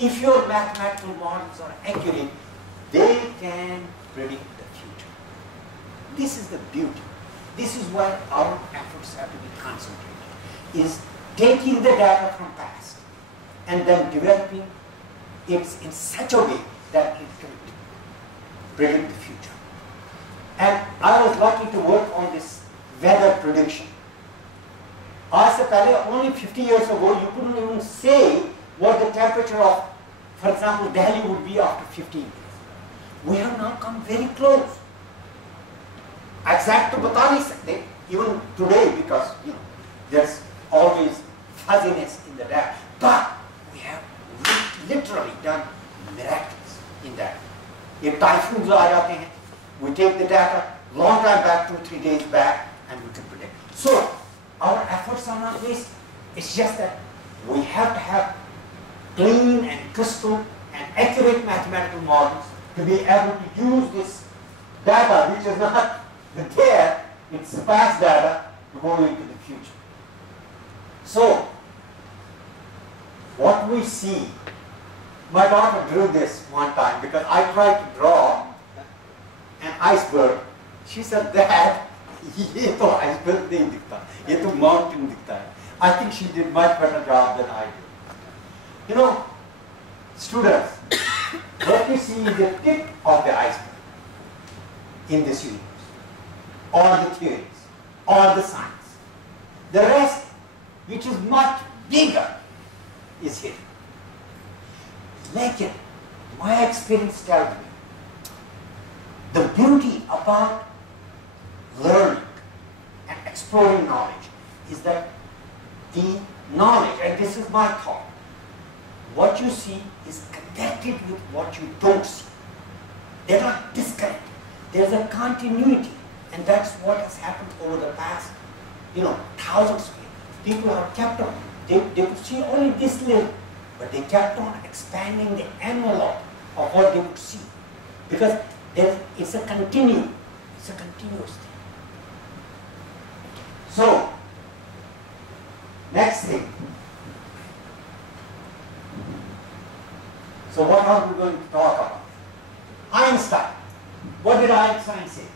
if your mathematical models are accurate, they can predict the future. This is the beauty. This is why our efforts have to be concentrated, is taking the data from past and then developing it in such a way that it can predict the future. And I was lucky to work on this weather prediction. आज से पहले, only 50 years ago, you couldn't even say what the temperature of, for example, Delhi would be after 15 years. We have now come very close. Exact to बता नहीं सकते, even today, because there's always fuzziness in the data. But we have literally done miracles in that. If typhoons आ जाते हैं, we take the data long time back, 2-3 days back, and we can predict. So our efforts are not wasted. It's just that we have to have clean and crystal and accurate mathematical models to be able to use this data, which is not there, it's past data, to go into the future. So what we see, my daughter drew this one time because I tried to draw an iceberg. She said, Dad, ये तो iceberg नहीं दिखता, ये तो mountain दिखता है. I think she did much better job than I did. Students, what you see is the tip of the iceberg in this universe, or the theories, or the science. The rest, which is much bigger, is hidden. Lekin, my experience tells me, the beauty about learning and exploring knowledge is that the knowledge, and this is my thought, what you see is connected with what you don't see. They're not disconnected. There's a continuity, and that's what has happened over the past, thousands of years. People have kept on. They could see only this little, but they kept on expanding the envelope of what they could see, because it's a continuum. It's a continuous thing. So, next thing. So what are we going to talk about? Einstein. What did Einstein say?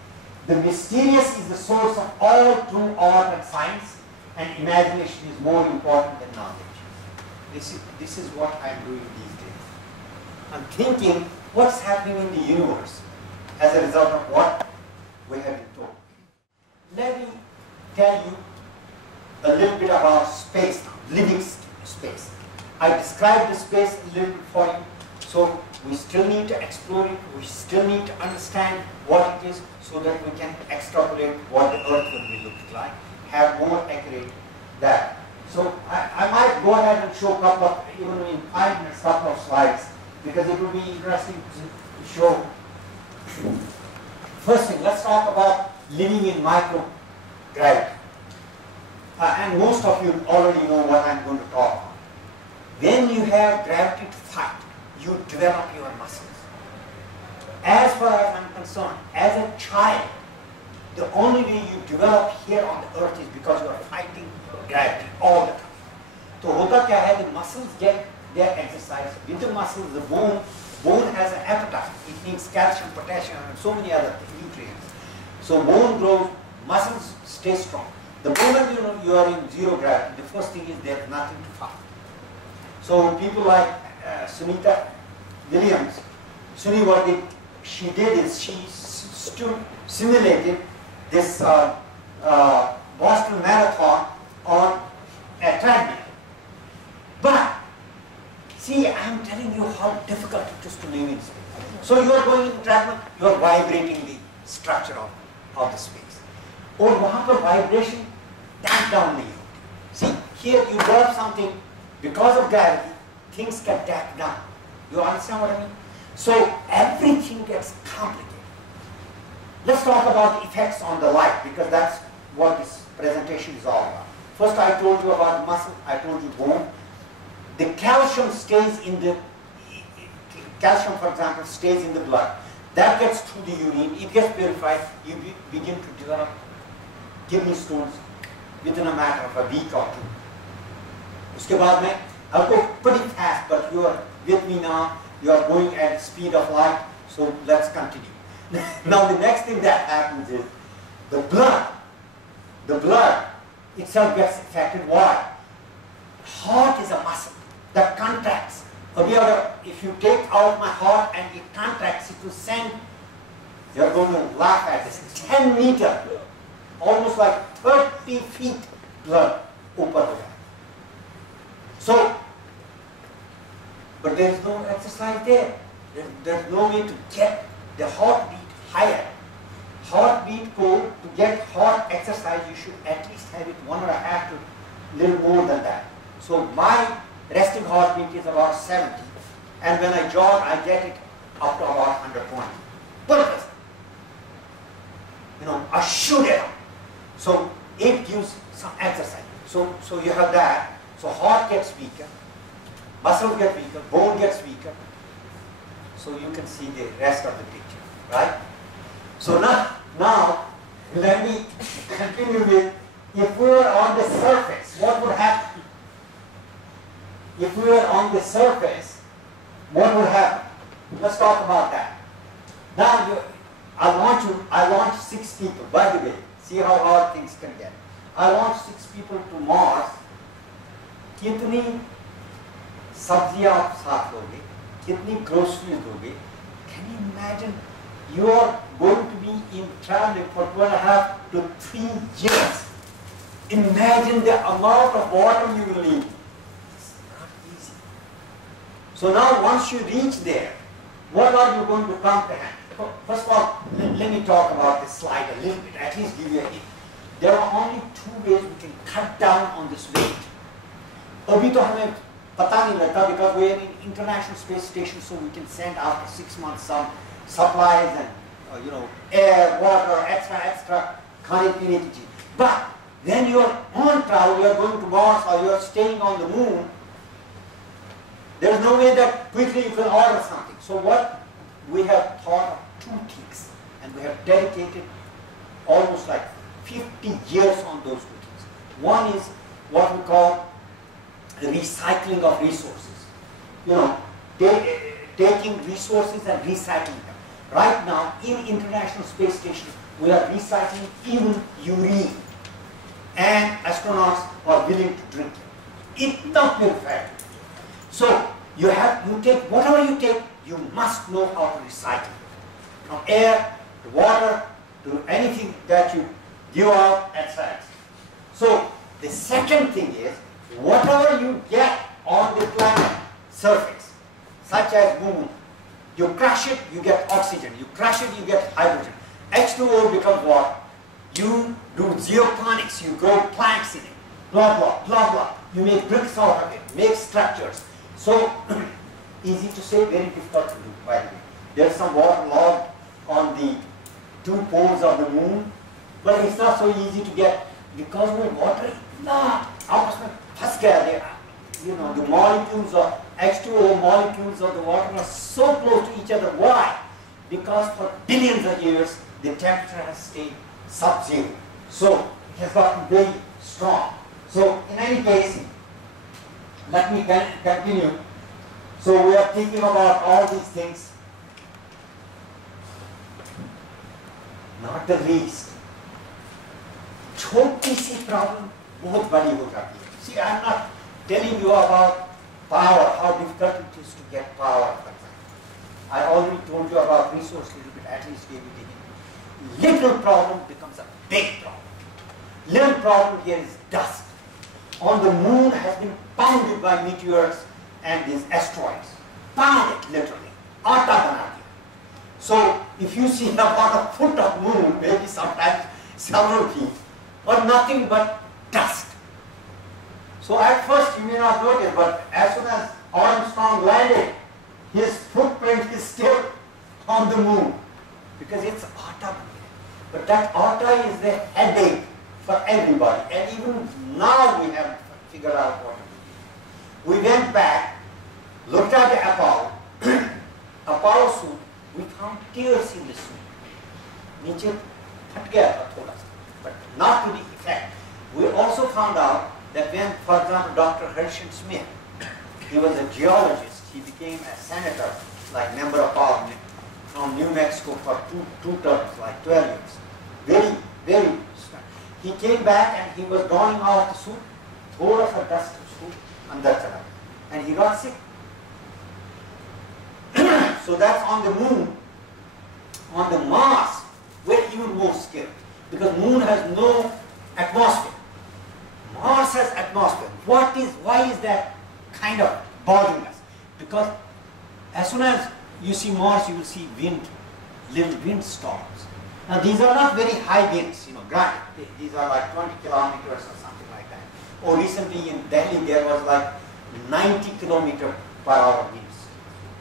The mysterious is the source of all true art and science, and imagination is more important than knowledge. This is what I'm doing these days. I'm thinking what's happening in the universe as a result of what we have been told. Let me tell you a little bit about space now, living space. I described the space a little bit for you. So we still need to explore it, we still need to understand what it is so that we can extrapolate what the Earth will be looking like, have more accurate data. So I might go ahead and show a couple of, even in 5 minutes, couple of slides, because it will be interesting to show. First thing, let's talk about living in microgravity. And most of you already know what I'm going to talk about. When you have gravity to fight, you develop your muscles. As far as I'm concerned, as a child, the only way you develop here on the earth is because you are fighting gravity all the time. So hota kya hai, the muscles get their exercise. With the muscles, the bone has an appetite. It needs calcium, potassium, and so many other nutrients. So bone grows, muscles stay strong. The moment you are in zero gravity, the first thing is there's nothing to fight. So people like Sunita Williams, Suni, what she did is she simulated this Boston Marathon on a treadmill. But See, I am telling you how difficult it is to live in space. So you are going in treadmill, you are vibrating the structure of the space. और वहाँ पर vibration damp down नहीं होती. See, here you drop something, because of gravity, things get damped down. You understand what I mean? So everything gets complicated. Let's talk about the effects on the light, because that's what this presentation is all about. First I told you about muscle, I told you bone. The calcium stays in the, calcium for example stays in the blood. That gets through the urine, it gets purified, you begin to develop kidney stones within a matter of a week or two. उसके बाद में, I'll go pretty fast, but you are with me now, you are going at the speed of light, so let's continue. Now the next thing that happens is, the blood itself gets affected. Why? Heart is a muscle that contracts. If you take out my heart and it contracts, it will send, you're going to laugh at this, 10 meters, almost like 30 feet blood ऊपर हो जाए. So, but there is no exercise there. There's no way to get the heartbeat higher. Heartbeat to get heart exercise, you should at least have it 1.5 to little more than that. So my resting heartbeat is about 70, and when I jog, I get it up to about 120. Purpose, I shoot it up. So it gives some exercise. So you have that. So heart gets weaker, muscles get weaker, bone gets weaker. So you can see the rest of the picture, right? So now let me continue with, if we were on the surface, what would happen? If we were on the surface, what would happen? Let's talk about that. Now I launched 6 people, by the way, see how hard things can get. I launched 6 people to Mars. कितनी सब्जियां आप साथ लोगे, कितनी groceries दोगे? Can you imagine? You are going to be in traveling for 2.5 to 3 years. Imagine the amount of water you will need. It's not easy. So now once you reach there, what are you going to comprehend? First of all, let me talk about this slide a little bit, at least give you a hint. There are only 2 ways we can cut down on this weight. अभी तो हमें पता नहीं लगता, because we are in international space station, so we can send after 6 months some supplies and air, water, extra खाने पीने की चीज. But when you are on travel, you are going to Mars or you are staying on the moon, there is no way that quickly you can order something. So what we have thought of 2 things, and we have dedicated almost like 50 years on those 2 things. One is what we call the recycling of resources. Taking resources and recycling them. Right now, in International Space Station, we are recycling even urine, and astronauts are willing to drink it. It's not purified. So you take whatever you take, you must know how to recycle it. From air to water to anything that you give out, etc. So the second thing is, whatever you get on the planet surface, such as moon, you crush it, you get oxygen. You crush it, you get hydrogen. H2O becomes water. You do geoponics, you grow plants in it. Blah, blah, blah, blah. You make bricks out of it, make structures. So, easy to say, very difficult to do, by the way. There's some water log on the 2 poles of the moon, but it's not so easy to get, because we're water. The molecules of H2O molecules of the water are so close to each other. Why? Because for billions of years the temperature has stayed sub-zero. So it has gotten very strong. So in any case, let me continue. So we are thinking about all these things. Not the least. छोटी सी problem बहुत बड़ी हो जाती है. See, I am not telling you about power, how difficult it is to get power, for example. I already told you about resource a little bit, at least gave you the hint. Little problem becomes a big problem. Little problem here is dust. On the moon has been pounded by meteors and these asteroids. Pound it literally. Aata bana diya. So if you see about a foot of moon, maybe sometimes several feet, or nothing but dust. So at first you may not notice, but as soon as Armstrong landed, his footprint is still on the moon because it's aata. But that aata is the headache for everybody, and even now we haven't figured out what to do. We went back, looked at the Apollo, Apollo suit. We found tears in the suit. Niche phat gaya tha thoda sa, but not to the effect. We also found out that when, for example, Dr. Smith, he was a geologist, he became a senator, like member of parliament from New Mexico for two terms, like 12 years. Very, very smart. He came back and he was donning off the suit, thoda sa dust suit andar chala, and he got sick. So that's on the moon. On the Mars, we're even more scared because moon has no atmosphere. Mars has atmosphere. Why is that kind of bothering us? Because as soon as you see Mars, you will see wind, little wind storms. Now these are not very high winds, granted. These are like 20 kilometers or something like that. Or recently in Delhi, there was like 90 kilometer per hour winds.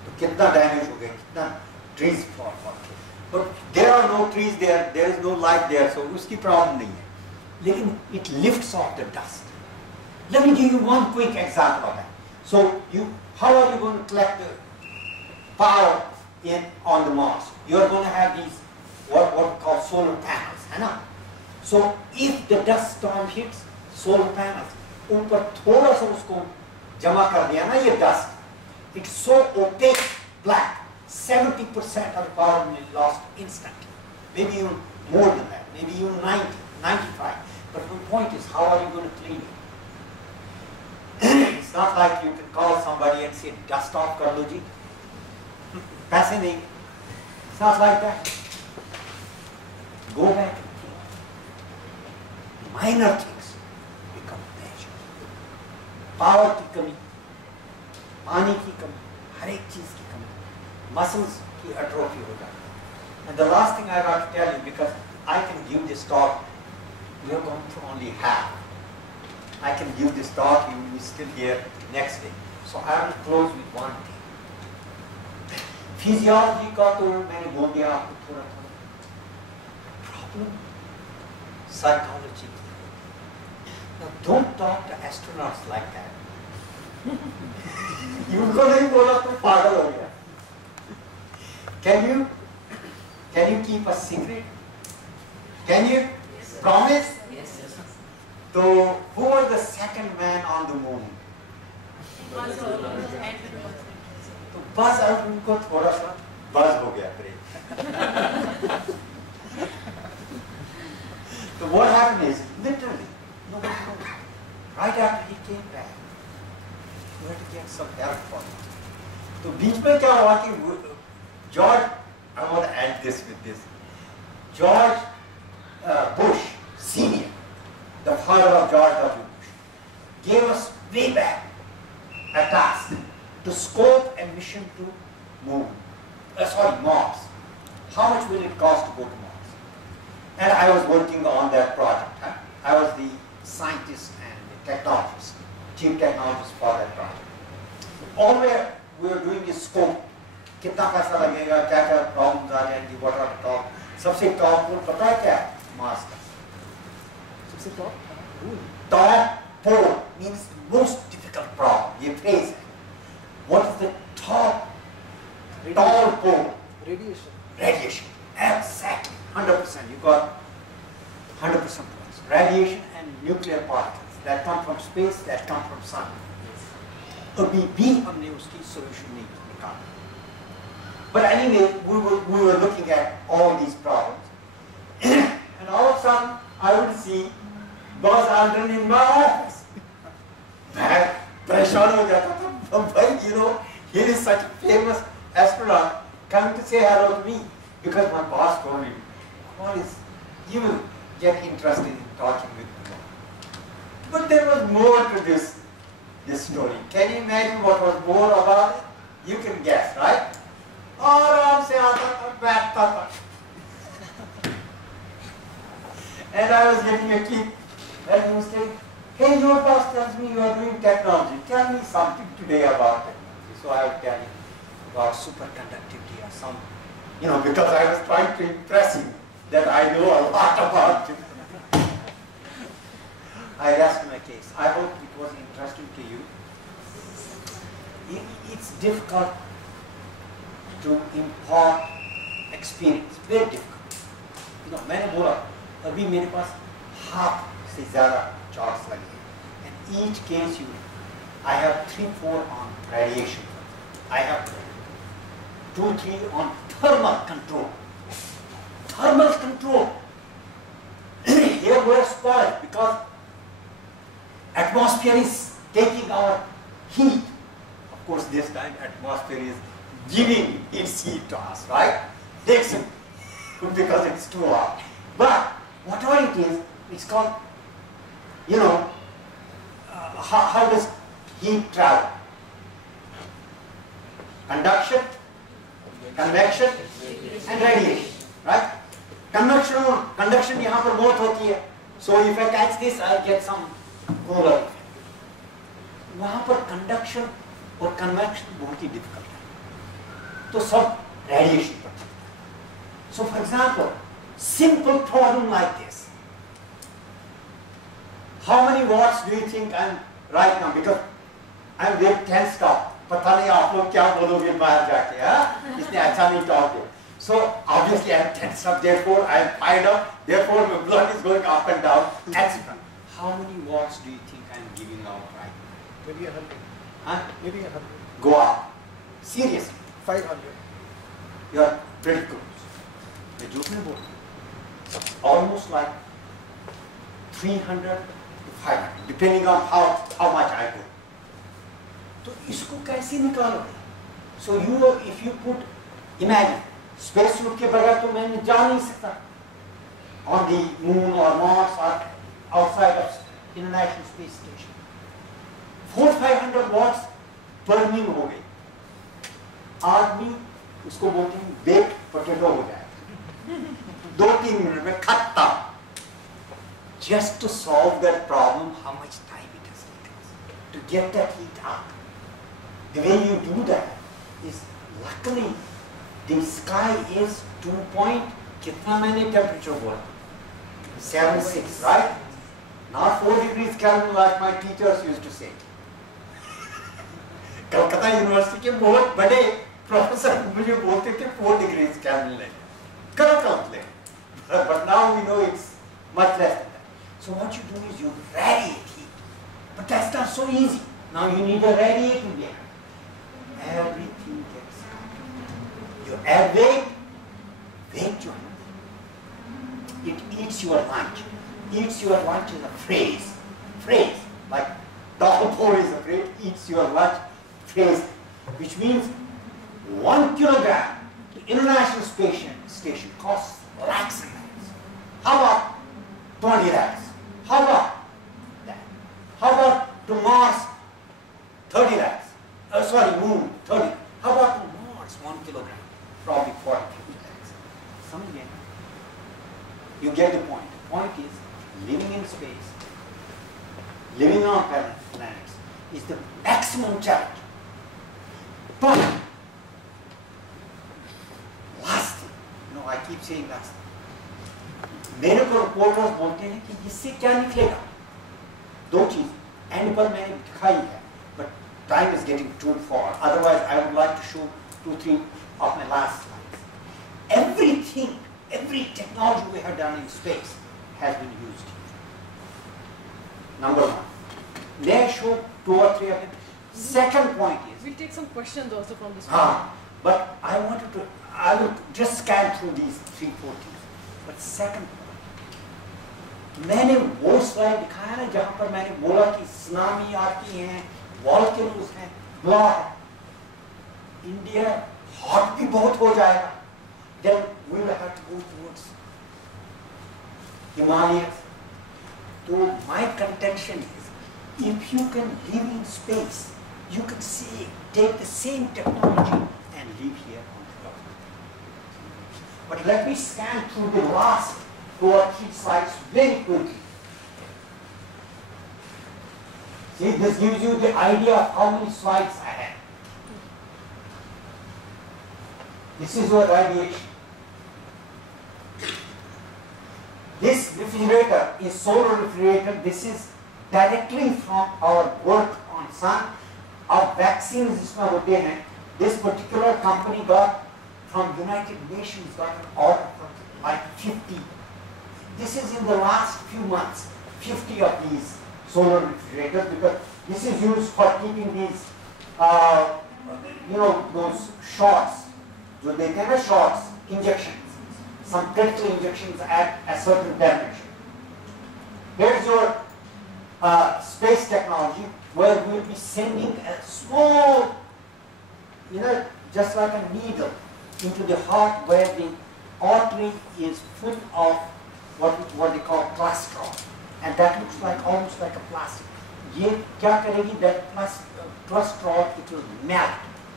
So kitna damage ho gaya, kitna trees fall. But there are no trees there is no light there, so uski problem nahi hai. Lekin it lifts off the dust. Let me give you one quick example of that. So how are you going to collect the power on the Mars? You are going to have these what we call solar panels, है ना? So if the dust storm hits solar panels, ऊपर थोड़ा सा उसको जमा कर दिया ना ये dust, it's so opaque, black. 70% of the power will be lost instantly. Maybe even more than that. Maybe even 90, 95. But the point is, how are you going to clean it? It's not like you can call somebody and say, dust off kar lo ji. Paise nahi. It's not like that. Go back and clean. Minor things become major. Power ki kami, pani ki kami, har ek cheez ki kami, muscles ki atrophy ho jata. And the last thing I got to tell you, because I can give this talk, we are going through only half. I can give this talk, you will be still here next day. So I will close with one thing. Physiology का तो मैंने बोल दिया आपको थोड़ा थोड़ा. Problem, psychology. Now don't talk to astronauts like that. उनको नहीं बोला तो पागल हो गया. Can you keep a secret? Can you promise? Yes. So who was the second man on the moon? तो Buzz Aldrin को थोड़ा सा buzz हो गया brain. So what happened is, literally, nobody knows. Right after he came back, we had to get some help for him. So बीच में क्या हुआ कि George, I want to add this with this. George Bush Senior, the father of George W. Bush, gave us way back a task to scope a mission to Mars. How much will it cost to go to Mars? And I was working on that project. I was the scientist and the technologist, chief technologist for that project. All we were doing is scope. कितना पैसा लगेगा, क्या क्या problems आ जाएंगी, what are the top, सबसे top पोल पता है क्या? मार्स का. सबसे टॉप पोल means most difficult problem. ये phrase है. What is the top tall pole? Radiation. Exactly. 100%. You got 100% points. Radiation and nuclear particles that come from space, that come from sun. अभी भी हमने उसकी solution नहीं निकाला. But anyway, we were looking at all these problems. And all of a sudden, I would see Buzz Aldrin in my office. मैं परेशान हो जाता था. Here is such a famous astronaut coming to say hello to me because my boss told me, you will get interested in talking with me. But there was more to this this story. Can you imagine what was more about it? You can guess, right? आराम से आता था, बैठता था. And I was getting a kick. And he was saying, hey, your boss tells me you are doing technology. Tell me something today about technology. So I would tell him about superconductivity or some, because I was trying to impress him that I know a lot about it. I rest my case. I hope it was interesting to you. It's difficult to impart experience. Very difficult. मैंने बोला अभी मेरे पास हाथ से ज़्यादा charts लगे हैं. And each case I have 3-4 on radiation. I have 2-3 on thermal control. Thermal control. Here we are spoiled because atmosphere is taking our heat. Of course, this time atmosphere is giving its heat to us, right? Takes it because it's too hot. But whatever it is, it's called, how does heat travel? Conduction, convection, and radiation, right? Conduction यहाँ पर बहुत होती है. So if I catch this, I'll get some cooler effect. वहाँ पर conduction और convection बहुत ही difficult है. तो सब radiation पर चलता है. So for example, simple problem like this. How many watts do you think I'm right now? Because I'm very tensed up. पता नहीं आप लोग क्या बोलोगे बाहर जाके, हाँ? इसने अच्छा नहीं talk किया. So obviously I'm tensed up, therefore I'm fired up, therefore my blood is going up and down, etc. How many watts do you think I'm giving out right now? Maybe 100. Huh? Maybe 100. Go up. Seriously. 500. You are pretty close. मैं झूठ नहीं बोल रहा. Almost like 300 to 500, depending on how much I go. तो इसको कैसे निकालोगे? So if you put, imagine, space suit के बगैर तो मैं जा नहीं सकता. On the moon or Mars or outside of International Space Station. 400-500 watts burning हो गई. आदमी उसको बोलते हैं baked potato हो जाएगा. 2-3 मिनट में खत्म. Just to solve that problem, how much time it has taken us to get that heat up. The way you do that is, luckily, the sky is 2 point, कितना मैंने temperature बोला? 76, right? Not 4 degrees Kelvin like my teachers used to say. Calcutta university के बहुत बड़े professor मुझे बोलते थे 4 degrees Kelvin ले. करो count ले. But now we know it's much less than that. So what you do is you radiate heat. But that's not so easy. Now you need a radiator there. Everything gets cut. You add weight to it. It eats your lunch. Eats your lunch is a phrase. Phrase. Like Dr. is a phrase, eats your lunch phrase. Which means 1 kilogram to International Space Station costs lakhs and lakhs. How about 20 lakhs? How about that? How about to Mars 30 lakhs? Moon 30. How about to Mars 1 kilogram? Probably 40 lakhs. Some again. You get the point. The point is, living in space, living on planets is the maximum challenge. But last thing, I keep saying last thing. मेरे को reporters बोलते हैं कि इससे क्या निकलेगा? 2 चीज and पर मैंने दिखाई है, but time is getting too far. Otherwise, I would like to show 2-3 of my last slides. Everything, every technology we have done in space has been used here. Number 1. May I show 2 or 3 of them? Second point is, we'll take some questions also from this. But I will just scan through these 3-4 things. But second point, मैंने वो slide दिखाया ना जहां पर मैंने बोला कि tsunami आती हैं, वॉल्केनोस हैं, ब्लॉक, इंडिया हॉट भी बहुत हो जाएगा. Then we will have to go towards Himalayas. So my contention is, if you can live in space, you can see, take the same technology and live here on the Earth. But let me scan through the last 2 or 3 slides very quickly. See, this gives you the idea of how many slides I have. This is your radiation. This refrigerator is solar refrigerator. This is directly from our work on sun. Our vaccines इसमें होते हैं. This particular company got from United Nations got an order for like 50. This is in the last few months, 50 of these solar refrigerators, because this is used for keeping these, those shots, जो देते हैं ना shots, injections, some critical injections at a certain temperature. Here's your space technology, where we'll be sending a small, just like a needle into the heart, where the artery is full of what they call cholesterol, and that looks like almost like a plastic. ये क्या करेगी? That cholesterol, it will melt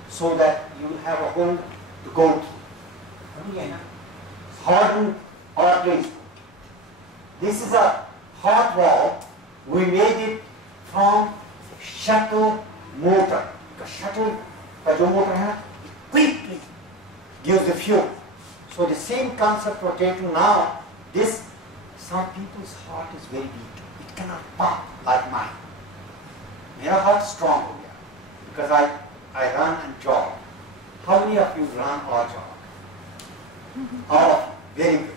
so that you will have a hole to go through. Hardened arteries. This is a heart valve. We made it from shuttle motor. The shuttle का जो motor है, quickly gives the fuel. So the same concept we're taking now. Some people's heart is very weak. It cannot pump like mine. मेरा heart strong हो गया because I run and jog. How many of you run or jog? All of you. Very good.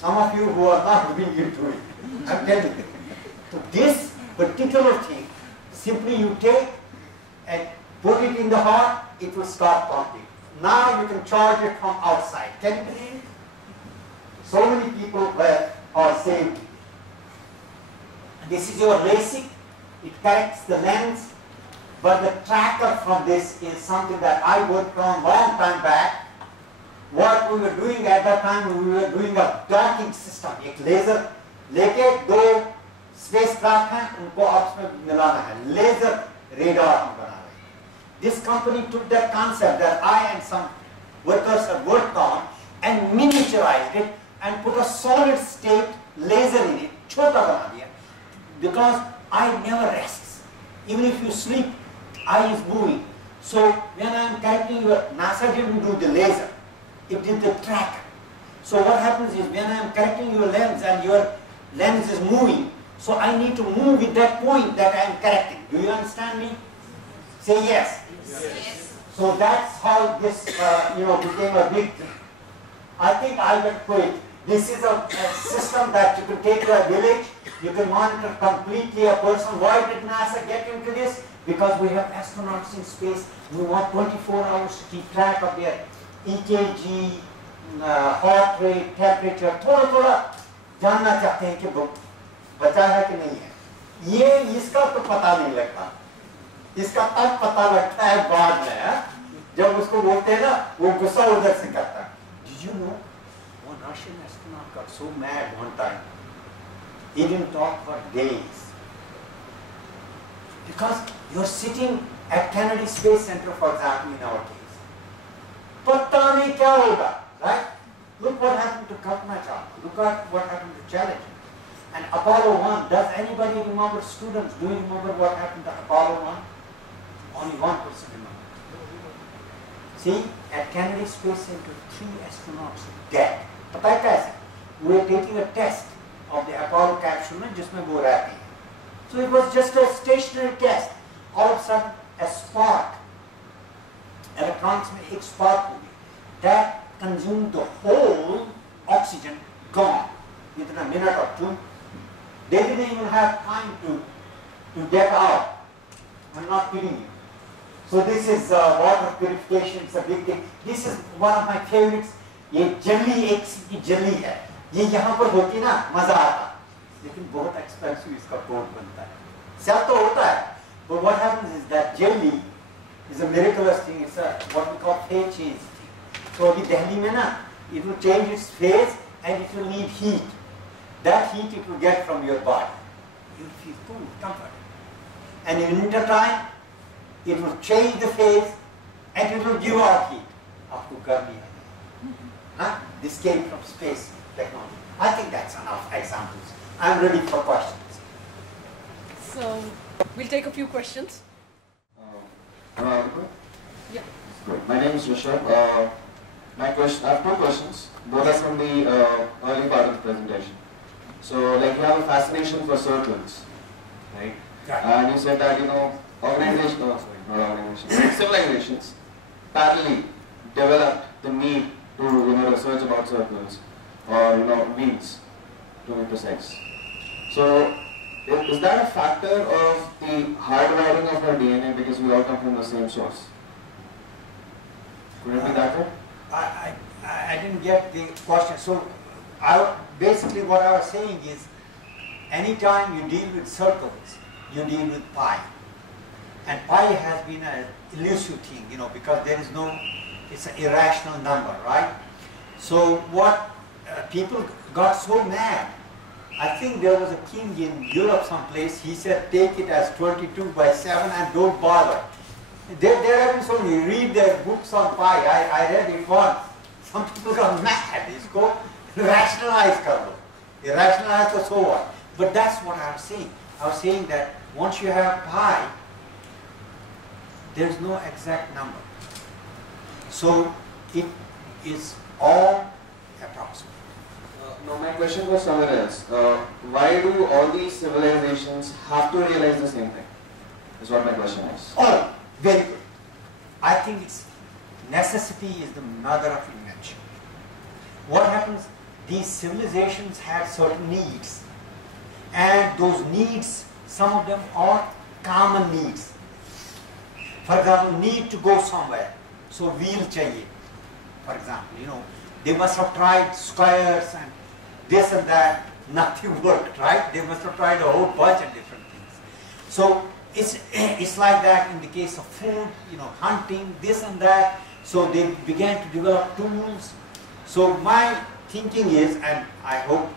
Some of you who are not doing it, do it. I'm telling you. So this particular thing, simply you take and put it in the heart, it will start pumping. Now you can charge it from outside. Can you believe it? So many people are saying, this is your LASIK, it corrects the lens, but the tracker from this is something that I worked on a long time back. What we were doing at that time, we were doing a docking system. एक laser लेके 2 spacecraft हैं, उनको आपस में मिलाना है. Laser radar हम बना रहे हैं. This company took that concept that I and some workers have worked on and miniaturized it and put a solid state laser in it, छोटा बना दिया. Because eye never rests. Even if you sleep, eye is moving. So when I am correcting your, NASA didn't do the laser. It did the tracker. So what happens is when I am correcting your lens and your lens is moving, so I need to move with that point that I am correcting. Do you understand me? Say yes. Yes. So that's how this became a big thing. I think I will quit. This is a system that you can take to a village, you can monitor completely a person. Why did NASA get into this? Because we have astronauts in space. We want 24 hours to keep track of their EKG, heart rate, temperature. थोड़ा जानना चाहते हैं कि बचा है कि नहीं है. ये इसका तो पता नहीं लगता. इसका तब पता लगता है बाद में, जब उसको बोलते हैं ना, वो गुस्सा उधर से करता है. Did you know one Russian astronaut got so mad one time? He didn't talk for days. Because you're sitting at Kennedy Space Center, for example, in our case. पता नहीं क्या होगा, right? Look what happened to Kalpana Chawla. Look at what happened to Challenger. And Apollo 1, does anybody remember, students, do you remember what happened to Apollo 1? Only 1% remember. See, at Kennedy Space Center, 3 astronauts dead. पता है कैसे? We were taking a test of the Apollo capsule में जिसमें वो रहती है. So it was just a stationary test. All of a sudden, a spark, electrons में एक spark हो गई. That consumed the whole oxygen, gone within a minute or 2. They didn't even have time to get out. I'm not kidding you. So this is water purification. It's a big thing. This is one of my favorites. ये jelly एक की jelly है. ये यहाँ पर होती ना, मजा आता. लेकिन बहुत expensive इसका कोट बनता है. Sell तो होता है. But what happens is that jelly is a miraculous thing. It's a what we call phase change thing. So अभी दिल्ली में ना, it will change its phase and it will need heat. That heat it will get from your body. You will feel cool, comfort. and in winter time, it will change the phase and it will give out heat up to Garmi. Huh? This came from space technology. I think that's enough examples. I'm ready for questions. So, we'll take a few questions. Yeah. Great. My name is Rishabh. I have two questions. Both are from the early part of the presentation. So, like, you have a fascination for circles, right? And you said that, civilizations parallelly developed the need to, research about circles or, wheels, to be precise. So, is that a factor of the hardwiring of our DNA because we all come from the same source? Could it be that way? I didn't get the question. So, basically what I was saying is, anytime you deal with circles, you deal with pi. And pi has been an elusive thing, because there is no, it's an irrational number, right? So what people got so mad, I think there was a king in Europe someplace, he said take it as 22/7 and don't bother. There have been so many, read their books on pi, I read it once. Some people got mad, it's called rationalize kar lo. Irrationalize to so what? But that's what I was saying. I was saying that once you have pi, there's no exact number. So it is all approximate. No, my question was somewhere else. Why do all these civilizations have to realize the same thing? Is what my question is. Oh, very good. I think it's necessity is the mother of invention. What happens? These civilizations had certain needs, and those needs, some of them are common needs. For example, need to go somewhere, so wheel chahiye. For example, they must have tried squares and this and that, nothing worked, right? They must have tried a whole bunch of different things. So it's like that in the case of food, hunting, this and that. So they began to develop tools. So my thinking is, and I hope,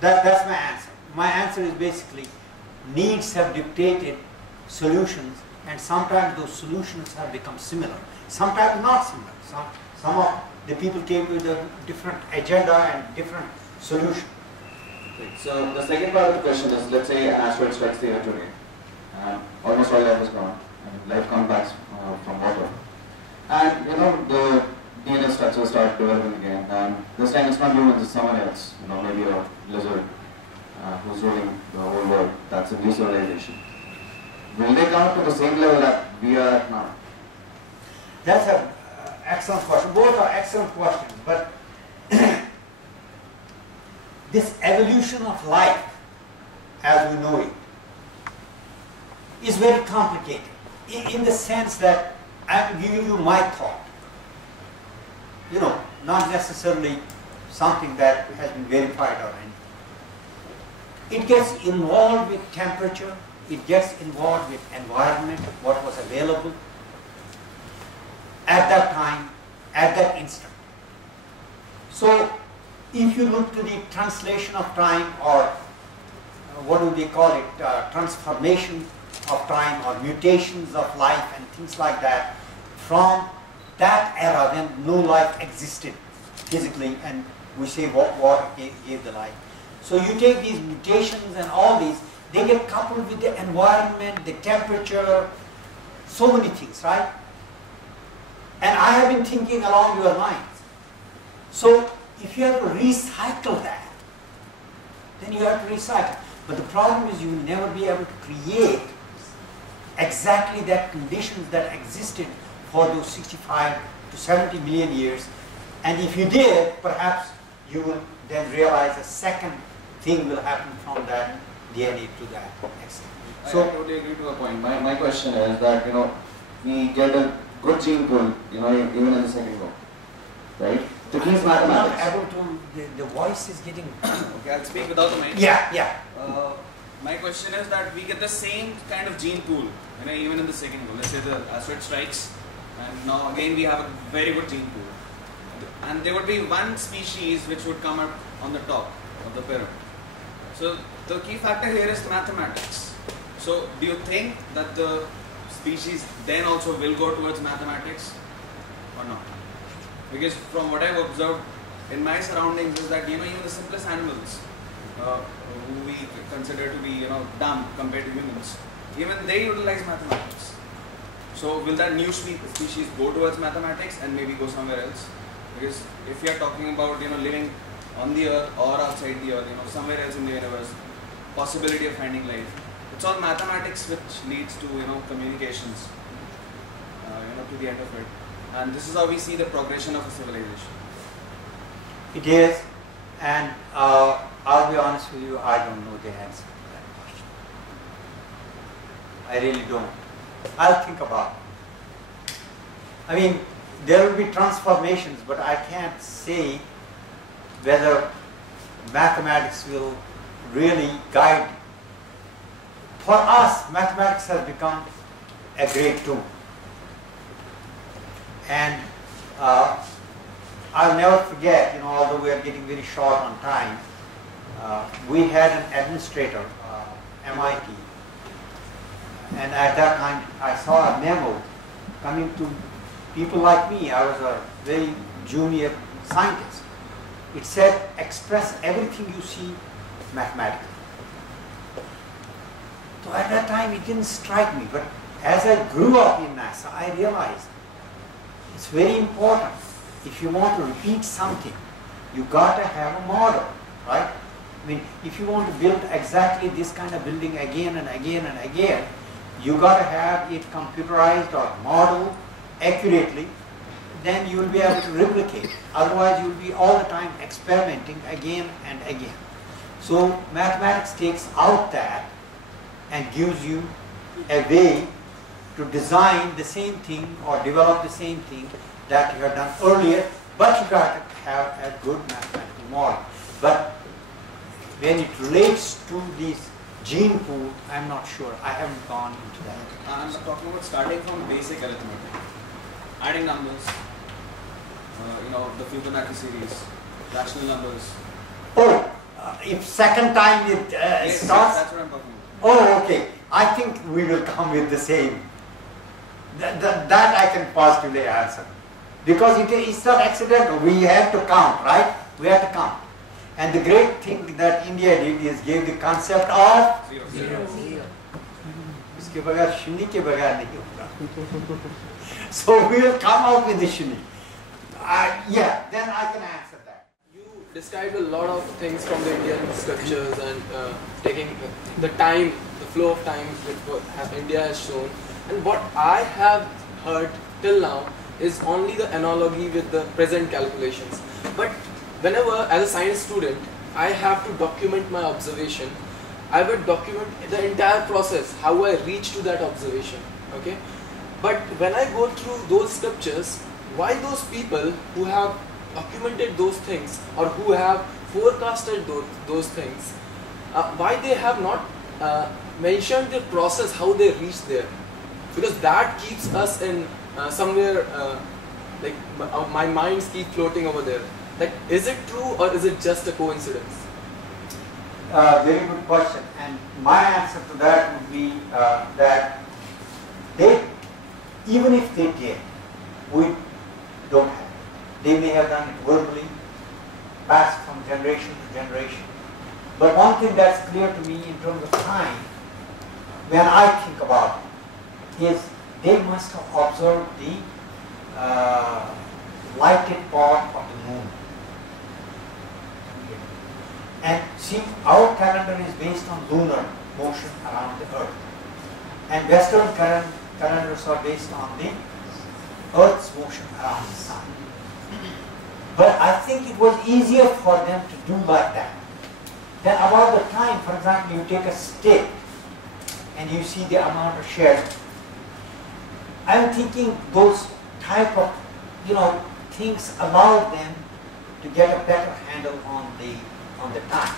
that's my answer. My answer is basically, needs have dictated solutions, and sometimes those solutions have become similar. Sometimes not similar. Some of the people came with a different agenda and different solution. So the second part of the question is, let's say an asteroid strikes the Earth today, and almost all life is gone, and life comes back from water. And the DNA structures start developing again, and this time it's not humans, it's someone else, maybe a lizard who's ruling the whole world. That's a new civilization. Will they come to the same level that we are at now? That's an excellent question. Both are excellent questions, but this evolution of life as we know it is very complicated in the sense that I'm giving you my thought. Not necessarily something that has been verified or anything. It gets involved with temperature, it gets involved with environment, what was available at that time, at that instant. So, if you look to the translation of time, or what do they call it, transformation of time or mutations of life and things like that, from that era when no life existed physically, and we say water gave the life. So you take these mutations and all these, they get coupled with the environment, the temperature, so many things, right? And I have been thinking along your lines. So if you have to recycle that, then you have to recycle. But the problem is you will never be able to create exactly that conditions that existed for those 65 to 70 million years. And if you did, perhaps you will then realize a second thing will happen from that DNA to that extent. So I totally agree to a point. My question is that, we get a good gene pool, even in the second go, right? To teach mathematics. I'm not able to, the voice is getting... Okay, I'll speak without the mic. Yeah. My question is that we get the same kind of gene pool, even in the second go. Let's say the asteroid strikes, and now again we have a very good gene pool. And there would be one species which would come up on the top of the pyramid. So the key factor here is mathematics. So do you think that the species then also will go towards mathematics or not? Because from what I've observed in my surroundings is that, even the simplest animals who we consider to be, dumb compared to humans, even they utilize mathematics. So will that new species go towards mathematics and maybe go somewhere else? Because if we are talking about, living on the earth or outside the earth, somewhere else in the universe, possibility of finding life, it's all mathematics which leads to, communications, to the end of it. And this is how we see the progression of a civilization. It is, and I'll be honest with you, I don't know the answer to that question. I really don't. I'll think about it. I mean, there will be transformations, but I can't say whether mathematics will really guide. For us, mathematics has become a great tool. And I'll never forget, although we are getting very short on time, we had an administrator, MIT, and at that time I saw a memo coming to people like me. I was a very junior scientist. It said, express everything you see mathematically. So at that time it didn't strike me, but as I grew up in NASA, I realized it's very important. If you want to repeat something, you got to have a model, right? I mean, if you want to build exactly this kind of building again and again and again, you got to have it computerized or modeled accurately, then you will be able to replicate. Otherwise, you will be all the time experimenting again and again. So mathematics takes out that and gives you a way to design the same thing or develop the same thing that you have done earlier, but you got to have a good mathematical model. But when it relates to this gene pool, I'm not sure. I haven't gone into that. I'm talking about starting from basic arithmetic, adding numbers, the Fibonacci series, rational numbers. Oh, if second time it Yes, starts? that's what I'm talking about. Oh, okay. I think we will come with the same. That I can positively answer. Because it's not accidental. We have to count, right? We have to count. And the great thing that India did is gave the concept of Zero. इसके बगैर शून्य के बगैर नहीं होगा. So we will come out with the shuni. Yeah, then I can answer that. You described a lot of things from the Indian scriptures and taking the time, the flow of time that India has shown. And what I have heard till now is only the analogy with the present calculations. But whenever, as a science student, I have to document my observation, I would document the entire process, how I reach to that observation. Okay? But when I go through those scriptures, why those people who have documented those things or who have forecasted those things, why they have not mentioned the process, how they reach there? Because that keeps us in somewhere, like my minds keep floating over there. Like, is it true or is it just a coincidence? Very good question. And my answer to that would be that they, even if they did, we don't have it. They may have done it verbally, passed from generation to generation. But one thing that's clear to me in terms of time, when I think about it, is they must have observed the lighted part of the moon. And see, our calendar is based on lunar motion around the earth. And Western calendars are based on the earth's motion around the sun. But I think it was easier for them to do like that. Then about the time, for example, you take a stick and you see the amount of shadow. I'm thinking those type of, things allow them to get a better handle on the time.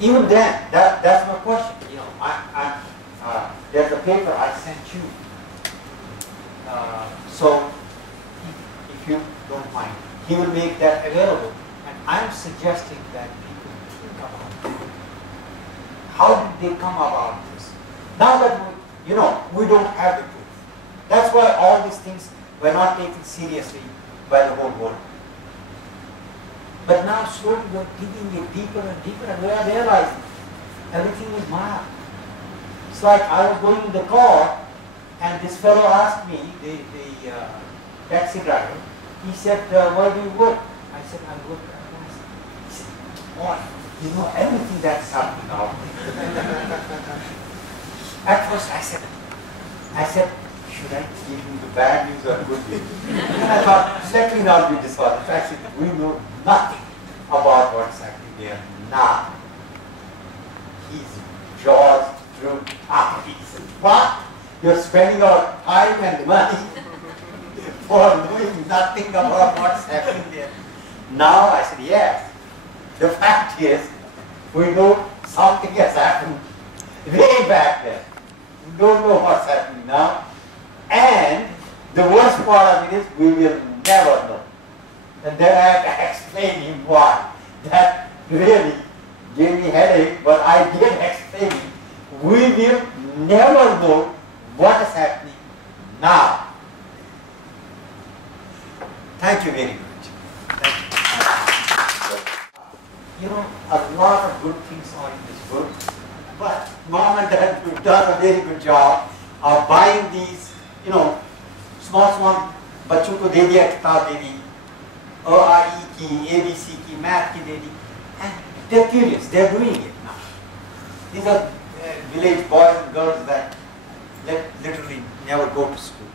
Even then, that's my question. There's a paper I sent you. So, if you don't mind, he will make that available. And I'm suggesting that people think about it. How did they come about this? Now that we don't have the proof. That's why all these things were not taken seriously by the whole world. But now slowly we're digging it deeper and deeper, and we are realizing everything is Maya. It's like I was going in the car, and this fellow asked me, the taxi driver, he said, where do you work? I said, I work at He said, boy, you know everything that's happening now. At first I said, should I give him the bad news or good news? And I thought, let me not be dishonest. I said, we know nothing about what's happening there now. His jaws drooped up. He said, what? You're spending our time and money for knowing nothing about what's happening there. Now I said, yes. The fact is, we know something has happened way back then. We don't know what's happening now. And the worst part of it is, we will never know. And then I have to explain him why. That really gave me headache, but I did explain him. We will never know what is happening now. Thank you very much. Thank you. A lot of good things are in this book, but Mom and Dad have done a very good job of buying these, small बच्चों को दे दिया किताब दे दी, OIE की, ABC की, math की दे दी, and they're curious, they're doing it now. These are village boys and girls that literally never go to school.